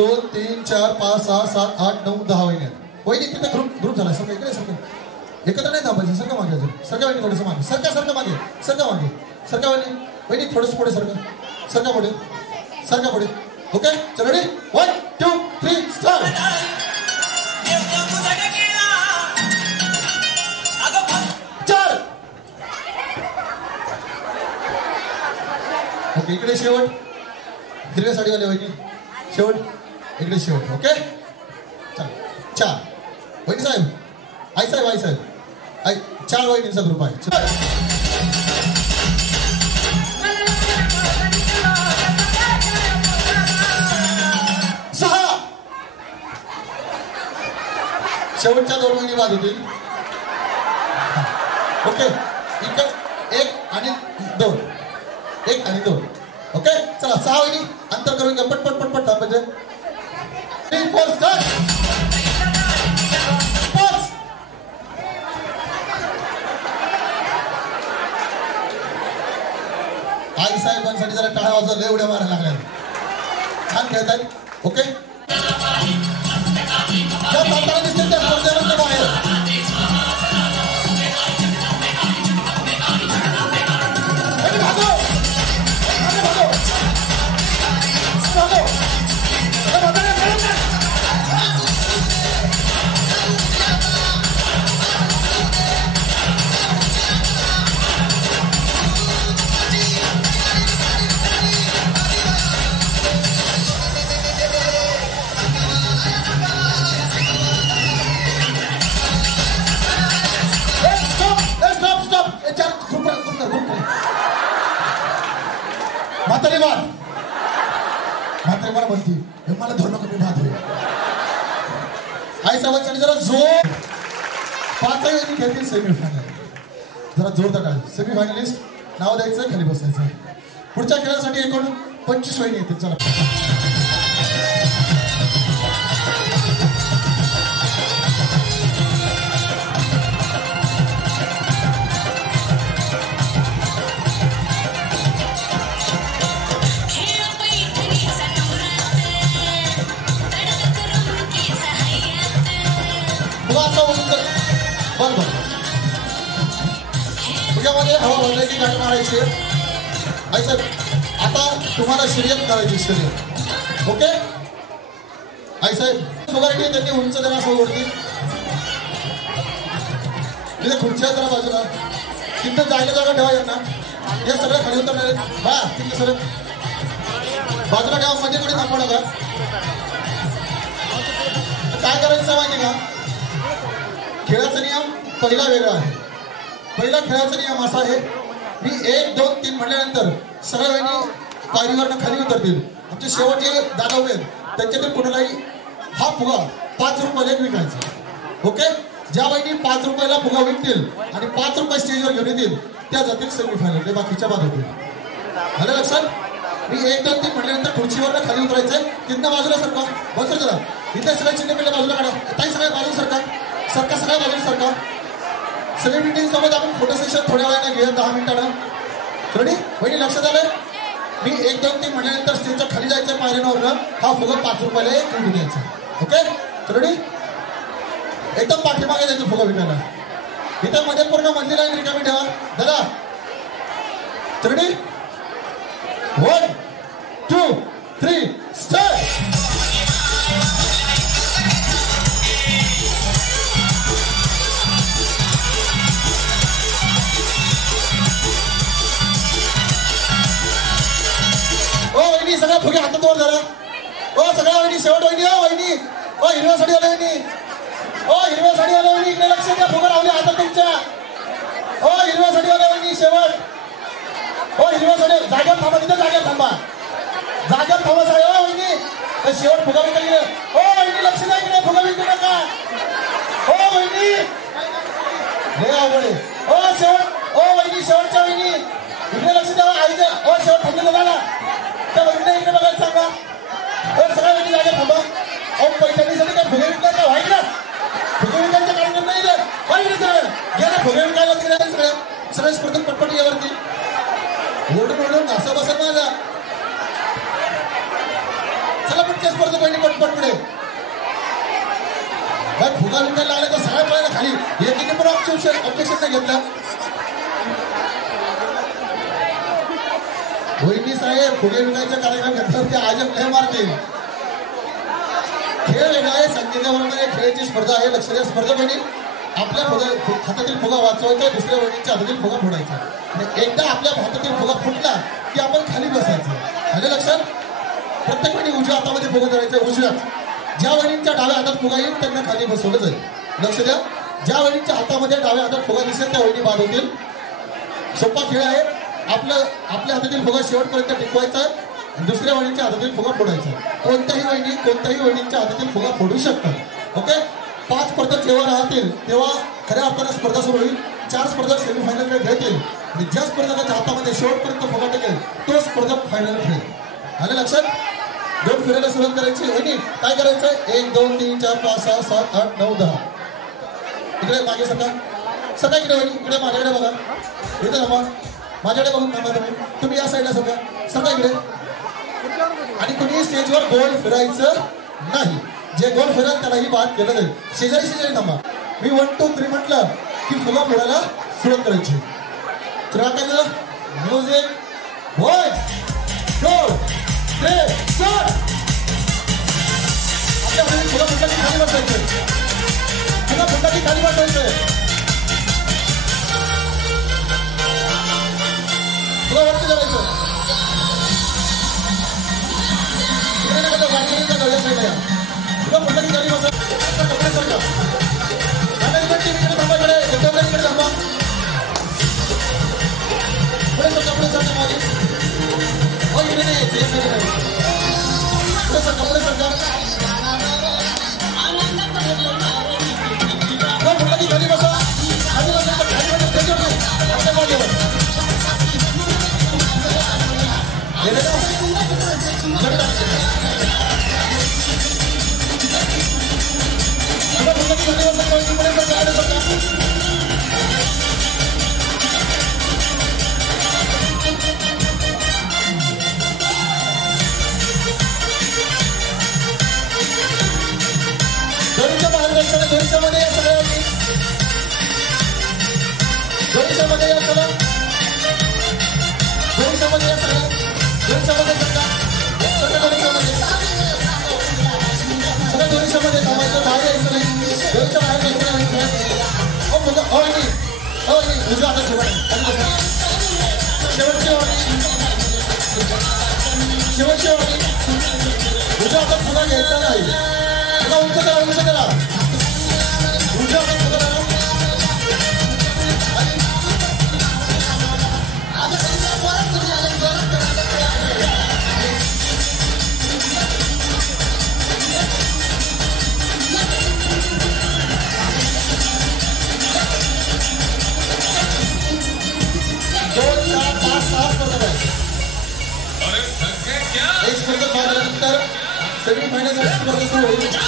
2 3 4 5 6 7 8 9 10 वहिनी आहेत. वहिनी तिथे ग्रुप झाला. सगळं इकडे सगळं एकत्र नाही थांबायचं. सरका मागे अजून. सरका वहिनी थोडंसं मागे. सरका मागे. सरका मागे. सरका वहिनी थोडंसं पुढे सरका पुढे. सरका पुढे. ओके चलो रेडी 1 2 3 स्टार्ट. ओके इकडे शेवट. हिरव्या साडीवाले वहिनी शेवट. इकडे शेवट. ओके चल 4 वहिनी साहेब आई साहेब आई 4 वहिनींचा ग्रुप आहे. 6 शेवटच्या 2 वहिनी बाद होतील. ओके इकडे 1 आणि 2 1 आणि 2. ओके चला 6 वहिनी अंतर करून घ्या. पट थांबायचे. 3 4 स्टार्ट. 5 आई साहेबांसाठी जरा टाळ्या वाजवल्या. एवढ्या मारायला लागल्या. छान खेळत आहेत. ओके ज्या चालताना दिसतील त्या स्पर्धेमधून बाहेर. म्हातारी मला म्हणती मला धरणं कमी म्हातारी. आई साहेबांसाठी जरा जोर. 5 वहिनी खेळतील सेमीफायनल. जरा जोरदार टाळ. सेमीफायनलिस्ट नाव द्यायचं खाली बसायचं. पुढच्या खेळासाठी एकूण 25 वहिनी येतील. चला तुझ्यामध्ये हवा भरण्याची गाठ मारायची. आई साहेब आता तुम्हाला शर्यत करायची. शर्यत ओके आई साहेब सोसायटी त्यांनी उंच जरा असं ओढतील. तिथे खुर्च्या जरा बाजूला. तिथं जायला जागा ठेवा. यांना हे सगळं खाली उतरणार आहेत. बा तिथे सगळं बाजूला ठेवा. मध्ये कोणी थांबू नका. काय करायचं माहिती का. खेळाचा नियम पहिला वेगळा आहे. पहिला खेळाचा नियम असा आहे मी 1 2 3 म्हणल्यानंतर सरळ वहिनी पायरीवरनं खाली उतरतील. आमचे शेवटचे दादा उभे त्यांच्यातील कुणालाही हा फुगा 5 रुपयाला विकायचा. ओके ज्या वहिनी 5 रुपयाला फुगा विकतील आणि 5 रुपये स्टेजवर घेऊन येतील त्या जातील सेमीफायनल. ते बाकीच्या बाद होतील. आलं लक्षात. मी 1 2 3 म्हणल्यानंतर खुर्चीवरनं खाली उतरायचंय. तिथनं बाजूला सरका. बस जरा इथे सगळ्या चिन्ह पहिल्या बाजूला काढा. ताई सगळ्या बाजूला सरका. सगळ्या बाजूला सरका. सेलिब्रिटी सोबत आपण फोटो सेशन थोड्या वेळाने घेऊया 10 मिनिटानं. रेडी वहिनी लक्षात आलं. मी 1 2 3 म्हणल्यानंतर स्टेजच्या खाली जायचं पायऱ्यांवरनं. हा फुगा 5 रुपयाला विकून द्यायचा. ओके रेडी एकदम पाठीमागे जायचं फुगा विकायला. इथं मध्ये पूर्ण मधली लाईन रिकामी ठेवा. दादा रेडी 1 2 3 स्टार्ट. सगळ्या फुगे हातात वर धरा. सगळ्या वहिनी शेवट वहिनी. वहिनी हिरव्या साडी आल्या वहिनी. हिरव्या साडी आल्या वहिनी इकडे लक्ष द्या. फुगा लावले हातात तुमच्या. हिरव्या साडी आल्या वहिनी शेवट. हिरव्या साडी जागेवर थांबा. तिथे जागेवर थांबा. जागेवर थांबा साहेब. वहिनी शेवट फुगा विकत गेले. वहिनी लक्ष द्या इकडे. फुगा विकू नका. वहिनी लय अवघड आहे. शेवट वहिनी शेवटच्या वहिनी इकडे लक्ष द्या. आईच्या शेवट थांबलेलं झाला. त्या वहिनीला इकडे बघायला सांगा. सगळ्या वहिनी जागा थांबा. पैठणीसाठी काय फुगे विकणार का व्हाईट ना. फुगे विकायचा कार्यक्रम नाही इथे. व्हाईट सगळं गेला फुगे विकायला तिकडे सगळ्या स्पर्धक पटपट यावरती ओढून ओढून घासा बसा माझा. चला पटक्या स्पर्धक वहिनी पट फुगा विकायला लागले तर सगळ्या पळायला खाली. एकीने पण ऑब्जेक्शन नाही घेतलं. वहिनी साहेब फुगे विकायचा कार्यक्रम घेतल्यावर ते आजम लय मारतील. खेळ वेगळा आहे, संगीताबरोबर खेळाची स्पर्धा आहे. लक्ष द्या स्पर्धा बहिणी, आपल्या हातातील फुगा वाचवायचा, दुसऱ्या वहिनीच्या हातातील फुगा फोडायचा. आणि एकदा आपल्या हातातील फुगा फुटला की आपण खाली बसायचं. आलं लक्षात? प्रत्येक वेळी उजव्या हातामध्ये फुगा धरायचा. उजव्यात ज्या वहिनींच्या डाव्या हातात फुगा येईल त्यांना खाली बसवलं जाईल. लक्ष द्या, ज्या वहिनीच्या हातामध्ये डाव्या हातात फुगा दिसेल त्या वहिनी बाद होतील. सोपा खेळ आहे. आपल्या हातातील फुगा शेवटपर्यंत टिकवायचा, दुसऱ्या वहिनीच्या हातातील फुगा फोडायचा. कोणत्याही वहिनीच्या हातातील फुगा फोडू शकतात. ओके, 5 स्पर्धक जेव्हा राहतील तेव्हा खऱ्या अर्थानं स्पर्धा सुरू होईल. 4 स्पर्धक सेमीफायनलकडे खेळतील आणि ज्या स्पर्धकाच्या हातामध्ये शेवटपर्यंत फुगा टिकेल तो स्पर्धक फायनल खेळेल. आलं लक्षात? 2 फिरायला सुरुवात करायची. वहिनी काय करायचं? 1 2 3 4 5 6 7 8 9 10. इकडे मागे सगळा इकडे वहिनी, इकडे माझ्याकडे बघा. इथे थांबा, माझ्याकडे बघून थांबा. तुम्ही या साईडला सगळा इकडे. आणि कुणी स्टेजवर गोल फिरायचं नाही. जे गोल फिरेल त्यालाही बाद केलं जाईल. शेजारी थांबा. मी 1 2 3 म्हटलं की फुगा फोडायला सुरुवात करायची. सुरुवात म्युझिक 1 2 3 स्टार्ट. आपल्या फुगा फुटला की खाली बसायचं. फुगा फुटला की खाली बसायचं. फुगा वरती करायचं. फुगा फुटला की खाली बसायचं. कपडे सरका. थांबा इकडे. इकडे थांबा. कपडे सरका माझे. हो इकडे नाही यायचं. कपडे सरका. फुटला की खाली बसा. खाली बसा. खाली फुगा घ्यायचा नाही. फुगा उंच करा. उंचा फुगा करा. सेमीफायनल स्पर्धा सुरू होईल.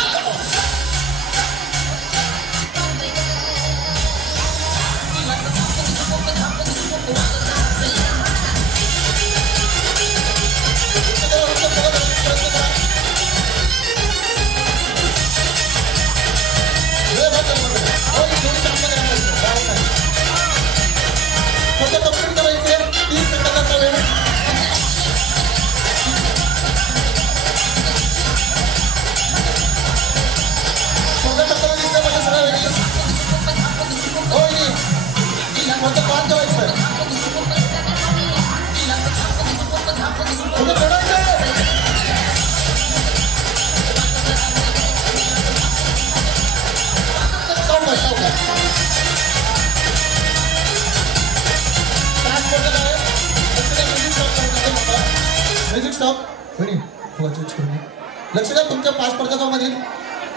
लक्ष द्या, तुमच्या 5 स्पर्धकांमधील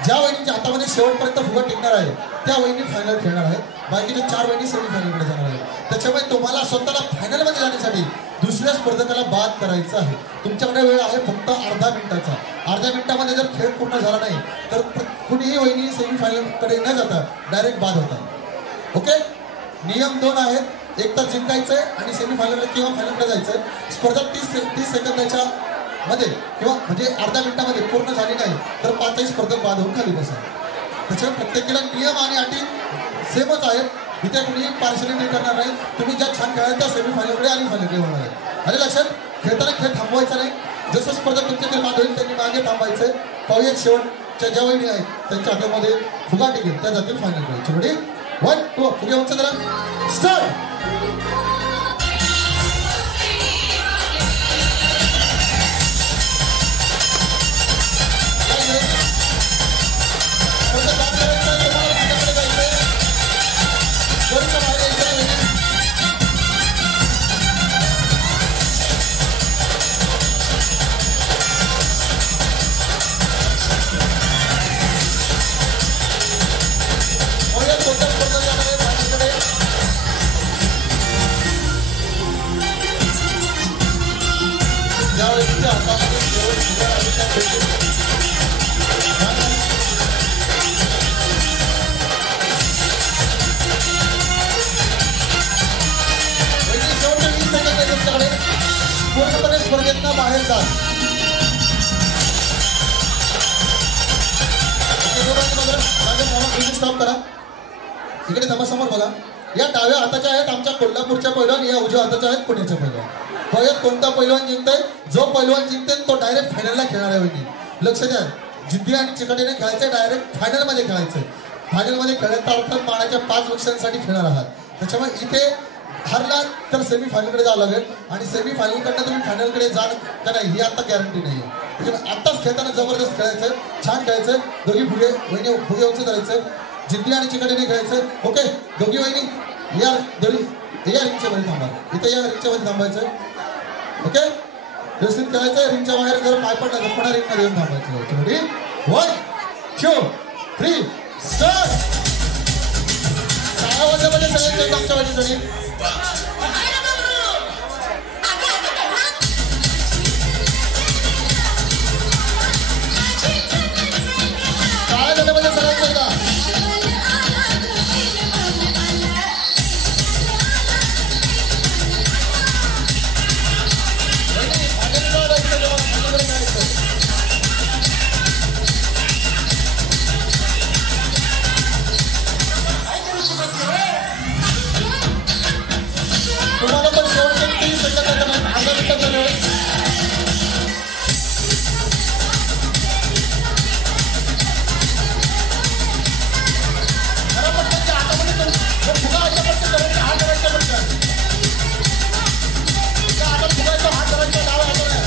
ज्या वहिनीच्या हातामध्ये शेवटपर्यंत फुगा टिकणार आहे त्या वहिनी फायनल खेळणार आहेत. बाकीच्या 4 वहिनी सेमीफायनलकडे जाणार आहेत. त्याच्यामुळे तुम्हाला स्वतःला फायनलमध्ये जाण्यासाठी दुसऱ्या स्पर्धकाला बाद करायचं आहे. तुमच्याकडे वेळ आहे फक्त अर्धा मिनिटाचा. अर्ध्या मिनिटामध्ये जर खेळ पूर्ण झाला नाही तर कुणीही वहिनी सेमीफायनलकडे न जाता डायरेक्ट बाद होतात. ओके, नियम 2 आहेत. एक तर जिंकायचंय आणि सेमीफायनल किंवा फायनलकडे जायचंय. स्पर्धा 30 सेकंदाच्या मध्ये किंवा म्हणजे अर्ध्या मिनिटामध्ये पूर्ण झाली नाही तर 5ही स्पर्धक बाद होऊन खाली बसा. त्याच्यामुळे प्रत्येकाला नियम आणि अटी सेमच आहेत. इथे कुणी पार्शलिटी करणार नाही. तुम्ही ज्या छान खेळाल त्या सेमीफायनलकडे आणि फायनलकडे होणार आहे. आणि लक्षात खेळताना खेळ थांबवायचा नाही. जसं स्पर्धा तुमच्याकडे मागे होईल त्यांनी मागे थांबायचं. पाहूया शेवटच्या ज्या वहिनी आहेत त्यांच्या हातामध्ये फुगा टिकेल त्या जातील फायनलकडे. रेडी 1 2 फुगे उंच करा. स्टार्ट. पूर्णपणे स्पर्धेतनं बाहेर जात. स्टॉप करा. इकडे समोर बघा. या डाव्या हाताच्या आहेत आमच्या कोल्हापूरच्या पैलवान, या उजव्या हाताच्या आहेत पुण्याच्या पैलवान. पहिल्यात कोणता पैलवान जिंकतोय, जो पैलवान जिंकते तो डायरेक्ट फायनलला खेळणार आहे. वहिनी लक्ष द्या, जिद्दी आणि चिकाटीने खेळायचं, डायरेक्ट फायनलमध्ये खेळायचं. फायनलमध्ये खेळण्याचा अर्थ मानाच्या 5 लक्षांसाठी खेळणार आहात. त्याच्यामुळे इथे हरला तर सेमीफायनलकडे जावं लागेल आणि सेमीफायनलकडनं तुम्ही फायनलकडे जाल का नाही ही आता गॅरंटी नाही आहे. त्याच्यामुळे आत्ताच खेळताना जबरदस्त खेळायचं, छान खेळायचं. दोघी वहिनी फुगे उंच करायचं, जिद्दी आणि चिकाटीने खेळायचं. ओके दोघी वहिनी या या रिंगच्या मध्ये थांबा. इथे या रिंगच्या मध्ये थांबायचं. ओके व्यवस्थित खेळायचं. रिंगच्या बाहेर जर पाय पडला तर पुन्हा रिंगमध्ये येऊन थांबायचं. Ready 1 2 3 start. 6 वाजेमध्ये सगळ्यांचे आमच्या वाजेसाठी काय झालं म्हणजे सगळ्यांचं का तुम्हाला पण शेवटचे 30 सेकंदाचा नाही 10 मिनिटाचा वेळ. फुगा आल्यापासून करायचं, हात धरायचा पटकन. हातात फुगायचं, हात धरायचा डाव्या हाताने.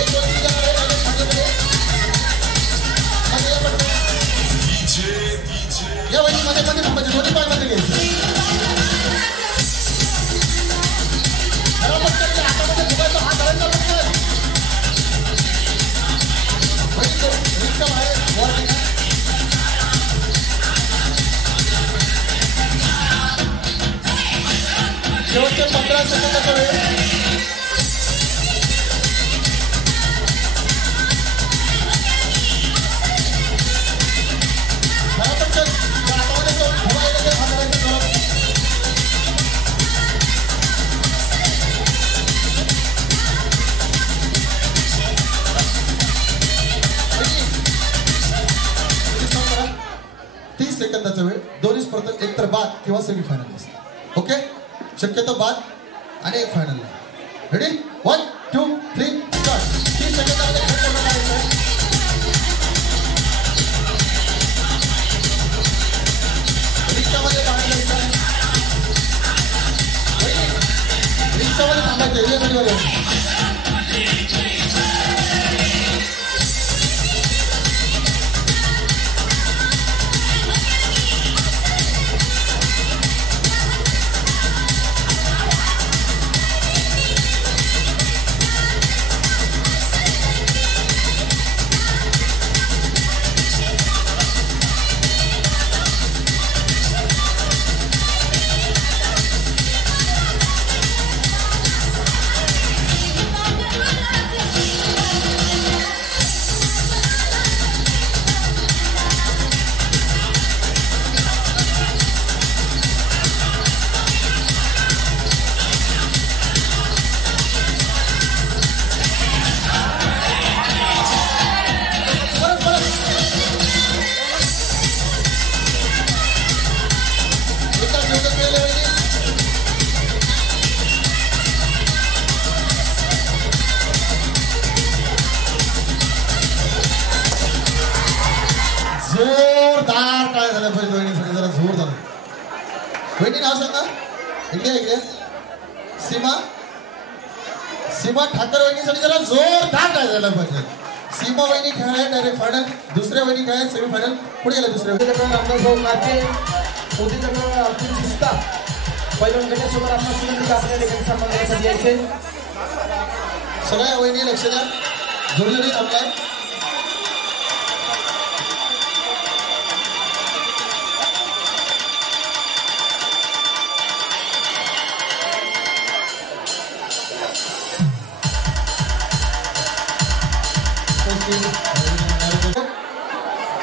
एक 2 3 जण आहे डायरेक्ट फायनलमध्ये. या वहिनी मध्ये मध्ये थांबायचे, दोन्ही पाय मध्ये घ्यायचं. हातामध्ये फुगायचं, हात धरायचा पटकन. रिक्षा बाहेर वॉर्निंग आहे. शेवटचे 15 सेकंदाचा वेळ. सेकंदाचा वेळ. दोन्ही स्पर्धा एकतर बाद किंवा सेमीफायनल असतात. ओके शक्यतो बाद आणि एक फायनल. Ready 1 2 3 start. 30 सेकंदामध्ये खेळ पूर्ण करायचा आहे. रिक्षामध्ये बाहेर जायचं आहे. रिक्षामध्ये थांबायचं. नाव सांगा. इकडे सीमा ठाकर वहिनीसाठी जरा जोरदार टाळ्या पाहिजे. सीमा वहिनी खेळाय डायरेक्ट फायनल, दुसऱ्या वहिनी खेळाय सेमीफायनल. पुढे गेला दुसऱ्या सगळ्या वहिनी लक्ष द्या. जोडीने थांबलाय.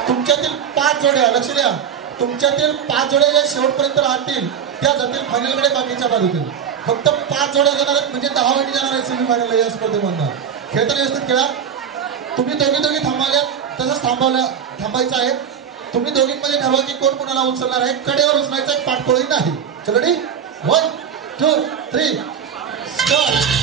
तुमच्यातील 5 जोड्या लक्ष द्या. तुमच्यातील 5 जोड्या ज्या शेवटपर्यंत राहतील त्या जातील फायनलकडे, बाकीच्या बाजूतील. फक्त 5 जोड्या जाणार आहेत म्हणजे 10 वहिनी जाणार आहेत सेमीफायनल या स्पर्धेमधून. खेळताना व्यवस्थित खेळा. तुम्ही दोघी थांबवल्या तसंच थांबायचं आहे. तुम्ही दोघींमध्ये ठरवा की कोण कोणाला उचलणार आहे. कडेवर उचलायचं आहे, पाठपोळी नाही. चलो रेडी 1 2 3 स्टार्ट.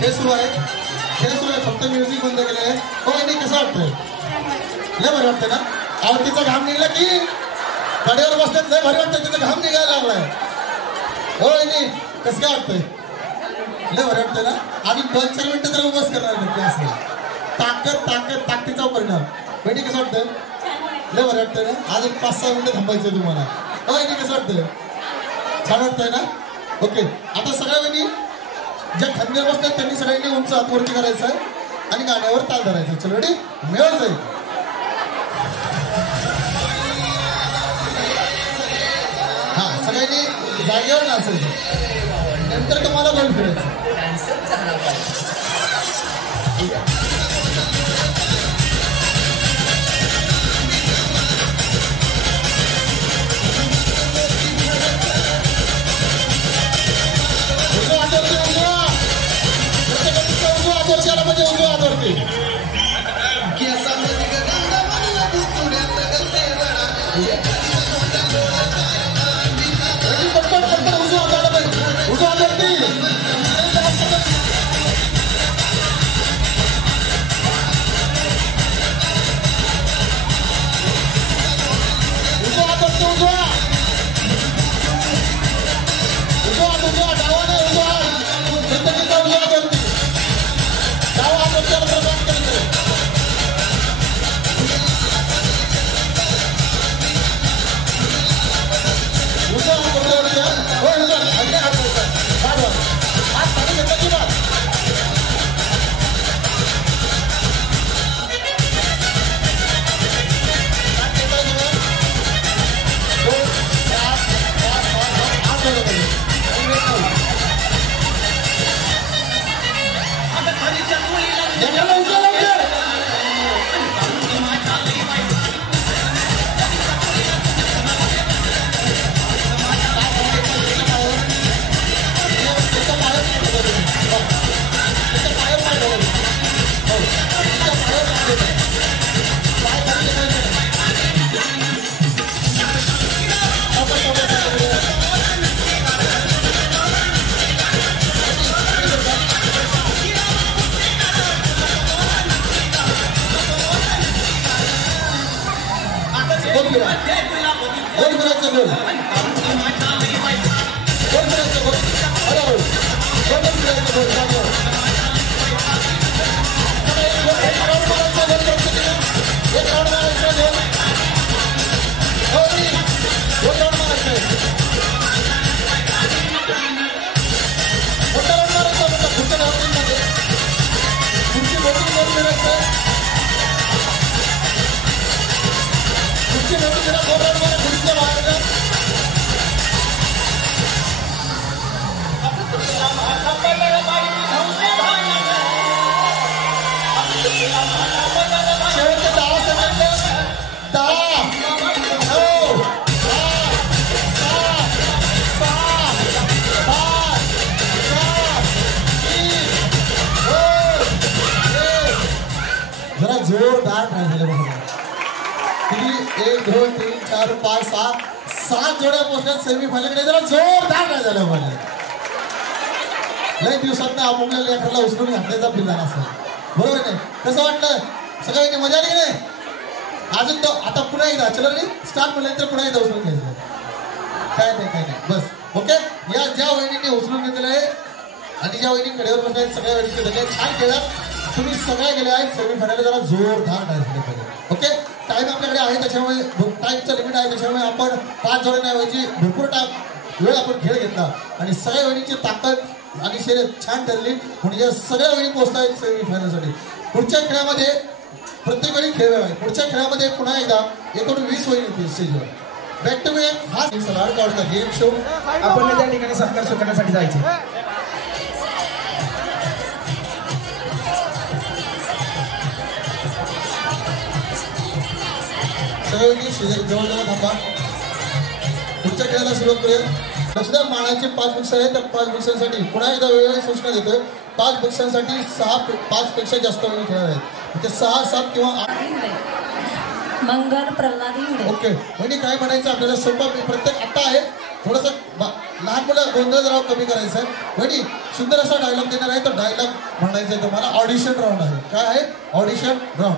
खेळ सुरू आहे. फक्त म्युझिक बंद केलं आहे. हो नाही कसं वाटतंय? लय भारी वाटतंय ना. अहो तिचा घाम निघला की गाडीवर बसतात लय भारी वाटतंय. तिचा घाम निघायला लागलाय. हो नाही कसं काय वाटतंय? लय भारी वाटतंय ना. आम्ही 2-4 मिनिटं जरा बस करणार नक्की असं. ताकदीचा परिणाम. बहिणी कसं वाटतं? लय भारी वाटतंय ना. अजून 5-6 मिनिटं थांबायचं तुम्हाला. हो नाही कसं वाटतंय? छान वाटतंय ना. ओके आता सगळ्या बहिणी ज्या खांद्यावर बसतात त्यांनी सगळ्यांनी उंच हातवरती करायचं आहे आणि गाण्यावर ताल धरायचं. चलो रेडी मिळून जाईल. हा सगळ्यांनी जागेवर नाचायचं. नंतर तुम्हाला गोल फिरायचं. गोल जरा जोरदार ट्राय झाले बघा किती 1 2 3 4 5 6 7 जोड्या पोहोचल्यात सेमीफायनलकडे जरा जोरदार ट्राय झाले बघा लय दिवसात ना आपल्या लेकराला उचलून घातल्याचा फिरला असेल बरोबर नाही कसं वाटलं सगळ्यांनी मजा आली नाही अजून तो आता पुन्हा एकदा चला रे स्टार्ट म्हटल्यानंतर पुन्हा एकदा उचलून घ्यायचं काय नाही बस ओके या ज्या वहिनीने उचलून घेतलेलं आहे आणि ज्या वहिनी कडेवर बसल्या सगळ्या वहिनी झाल्या छान खेळात तुम्ही सगळ्या गेल्या आहेत सेमीफायनल जरा जोरदार ट्राय झाले पाहिजे ओके टाइम आपल्याकडे आहे त्याच्यामुळे टाइमचं लिमिट आहे त्याच्यामुळे आपण 5 जोड्यांऐवजी भरपूर वेळ आपण खेळ घेतला आणि सगळ्या वहिनीची ताकद आणि शर्यत छान ठरली म्हणून या सगळ्या वहिनी पोहोचत आहेत सेमीफायनलसाठी पुढच्या खेळामध्ये प्रत्येक वेळी खेळ आहे पुढच्या खेळामध्ये पुन्हा एकदा एकूण 20 वहिनी स्टेजवर बॅक टू बॅक हा सलाड काढता गेम शो आपण त्या ठिकाणी सत्कार स्वीकारण्यासाठी जायचे सगळ्यांनी जवळ थांबा पुढच्या खेळाला सुरुवात करूया दुसऱ्या मानाचे 5 बक्षे आहेत त्या 5 बक्षांसाठी पुन्हा एकदा वेळेवर सूचना देतोय 5 बक्षांसाठी 5 पेक्षा जास्त वेळ खेळणार आहेत ते 6 7 किंवा 8 मंगल प्रल्हाद ओके म्हणजे काय म्हणायचं आपल्याला सोपा प्रत्येक आता आहे थोडंसं लहान मुलं गोंधळ जरा कमी करायचं आहे म्हणजे सुंदर असा डायलॉग देणार आहे तर डायलॉग म्हणायचं आहे तुम्हाला ऑडिशन राऊंड आहे काय आहे ऑडिशन राऊंड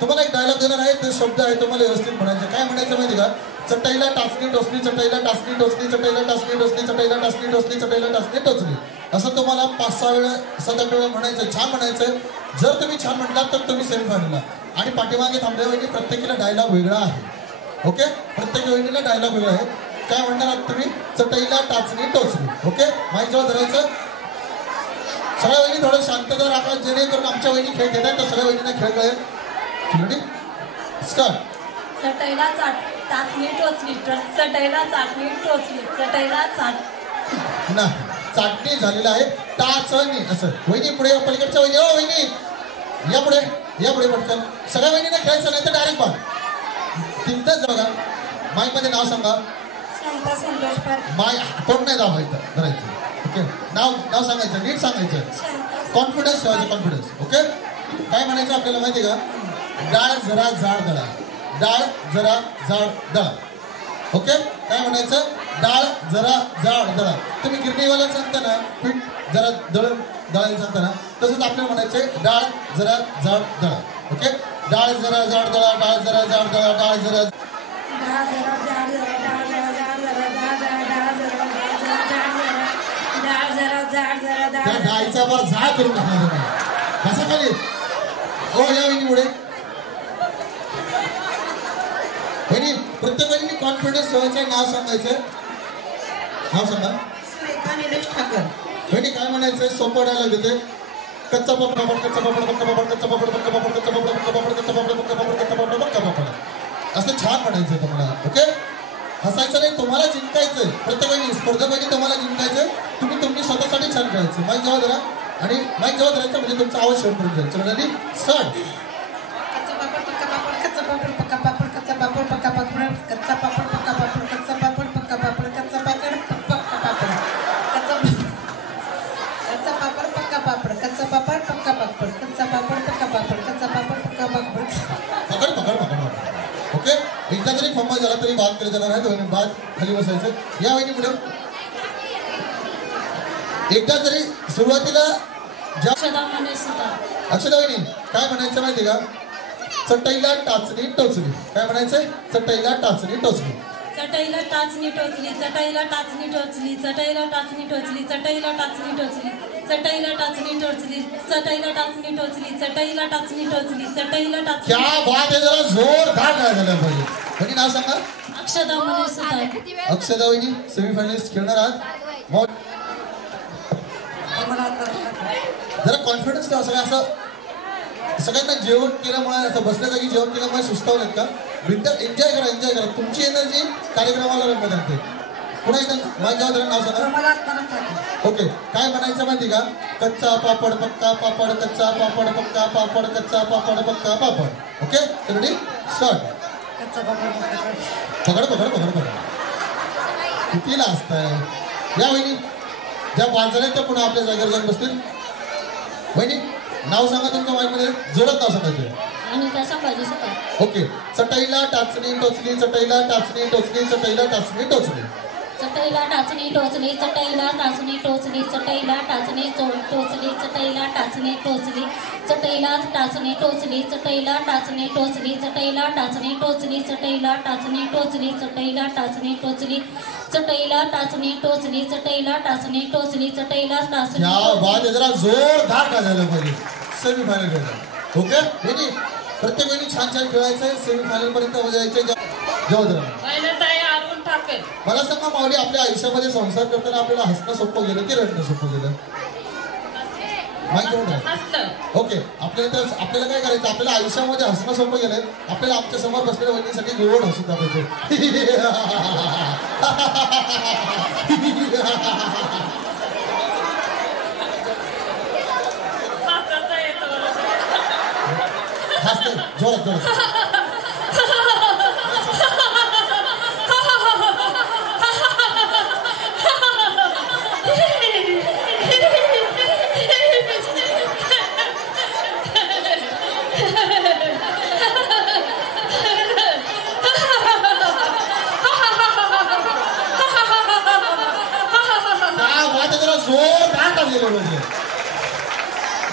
तुम्हाला एक डायलॉग देणार आहे ते शब्द आहे तुम्हाला व्यवस्थित म्हणायचं काय म्हणायचं माहिती का चटईला टाचणी टोचली चटईला टाचणी टोचली चटईला टाचणी टोचली चटईला टाचणी टोचली चटईला टाचणी टोचली असं तुम्हाला 5-6 वेळा 7-8 वेळा म्हणायचं छान म्हणायचं जर तुम्ही छान म्हटलात तर तुम्ही सेमीफायनलला आणि पाठीमागे थांबल्या वेळी प्रत्येकीला डायलॉग वेगळा आहे ओके प्रत्येक वेळीला डायलॉग वेगळा आहे काय म्हणणार आहात तुम्ही चटईला टाचणी टोचली ओके माझ्याजवळ धरायचं सगळ्या वहिनी थोडं शांतता राखा जेणेकरून आमच्या वहिनी खेळ घेतात तर सगळ्या वहिनींना खेळ कळेल रेडी स्टार्ट चटईला टाचणी टोचली चटईला चाटणी टोचली चटईला ना चाटणी झालेलं आहे टाचणी असं वहिनी पुढे पलीकडच्या वहिनी ओ वहिनी या पुढे पटकन सगळ्या वहिनींना खेळायचं नाही तर डायरेक्ट बघ तिथंच बघा माईक मध्ये नाव सांगा माय कोण नाही दाबायचं करायचं ओके नाव सांगायचं नीट सांगायचं कॉन्फिडन्स ठेवायचं कॉन्फिडन्स ओके काय म्हणायचं आपल्याला माहिती का डाळ जरा जाड दळा डाळ जरा जाड दळा ओके काय म्हणायचं डाळ जरा जाड दळा तुम्ही गिरणीवाल्याला सांगताना पीठ जरा दळायला सांगताना तसंच आपल्याला म्हणायचं डाळ जरा जाड दळा ओके डाळ जरा जाड दळा डाळ जरा जाड दळा डाळ जरा त्या डाळीचा वर झाड करून टाकणार कसं खाली हो या वहिनी पुढे वहिनी प्रत्येक वहिनी कॉन्फिडन्स ठेवायचं नाव सांगायचं नाव सांगा वहिनी काय म्हणायचं सोपं डायलॉग देते कच्चा पापड कच्चा पापड पक्का पापड कच्चा पापड पक्का पापड कच्चा पापड पक्का पापड कच्चा पापड पक्का पापड कच्चा पापड पक्का पापड असं छान म्हणायचं तुम्हाला ओके हसायचं नाही तुम्हाला जिंकायचं प्रत्येक वेळी स्पर्धकांनी तुम्हाला जिंकायचं तुम्ही स्वतःसाठी छान खेळायचं माईक जवळ धरा आणि माईक जवळ धरायचं म्हणजे तुमचा आवाज शेवटपर्यंत जाईल चला रेडी स्टार्ट कच्चा पापड पक्का पापड कच्चा पापड पक्का पापड कच्चा पापड पक्का पापड कच्चा पापड पक्का पापड कच्चा पापड पक्का पापड कच्चा पापड पक्का पापड कच्चा पापड पक्का पापड कच्चा पापड पक्का पापड कच्चा पापड पक्का पापड कच्चा पापड पक्का पापड पकड ओके एकदा जरी फंबा झाला तरी बाद केलं जाणार आहे दोन बाद खाली बसायचं या वहिनी पुढे एकदा जरी सुरुवातीला अक्षदा वहिनी काय म्हणायचं माहिती का चटईला टाचणी टोचली काय म्हणायचं चटईला टाचणी टोचली चटईला टाचणी टोचली चटईला टाचणी टोचली चटईला टाचणी टोचली चटईला टाचणी टोचली चटईला टाचणी टोचली चटईला टाचणी टोचली चटईला टाचणी टोचली चटईला टाचणी क्या बात आहे, जरा जोरदार काय झालं पाहिजे. वहिनी नाव सांगा. अक्षदा मनीष सुतार. अक्षदा वहिनी सेमीफायनलिस्ट खेळणार आहात. जरा कॉन्फिडन्स द्या. सगळं असं सगळ्यांना जेवण केल्यामुळे असं बसल्या जागी जेवण केल्यामुळे सुस्तावलेत का? विंटर एन्जॉय करा, एन्जॉय करा. तुमची एनर्जी कार्यक्रमाला रंग आणते. पुन्हा एकदा माझ्या नाव सांगा. ओके, काय म्हणायचं माहिती का? कच्चा पापड पक्का पापड, कच्चा पापड पक्का पापड, कच्चा पापड पक्का पापड. Okay, ready start. पकड पकड पकड पकड. कितीला असताय या वहिनी? ज्या बाजारात त्या पुन्हा आपल्या जागेवर जाऊन बसतील. वहिनी नाव सांगा तुमच्या माईकमध्ये. जोरात नाव सांगायचं. अनिता संभाजी सुतार. ओके, चटईला टाचणी टोचली चटईला टाचणी टोचली चटईला टाचणी टोचली चटईला टाचणी टोचली चटईला टाचणी टोचली चटईला टाचणी टोचली चटईला टाचणी टोचली चटईला टाचणी टोचली चटईला टाचणी टोचली चटईला टाचणी टोचली चटईला टाचणी टोचली चटईला टाचणी टोचली चटईला टाचणी टोचली चटईला टाचणी टोचली चटईला टाचणी. क्या बात आहे, जरा जोरदार काय झालं पाहिजे. सेमीफायनल खेळणार. ओके वहिनी, प्रत्येक वेळी छान छान खेळायचं. सेमीफायनल पर्यंत जायचं. मला सांगा माऊली, आपल्या आयुष्यामध्ये संसार करताना आपल्याला हसणं सोपं गेलं की रडणं सोपं गेलं? माहिती. ओके, आपल्याला काय करायचं? आपल्याला आयुष्यामध्ये हसणं सोपं गेलंय. आपल्याला आमच्या समोर बसलेल्या वहिनीसाठी गोड हसून दाखवायचं. हसते जोरात जोरात.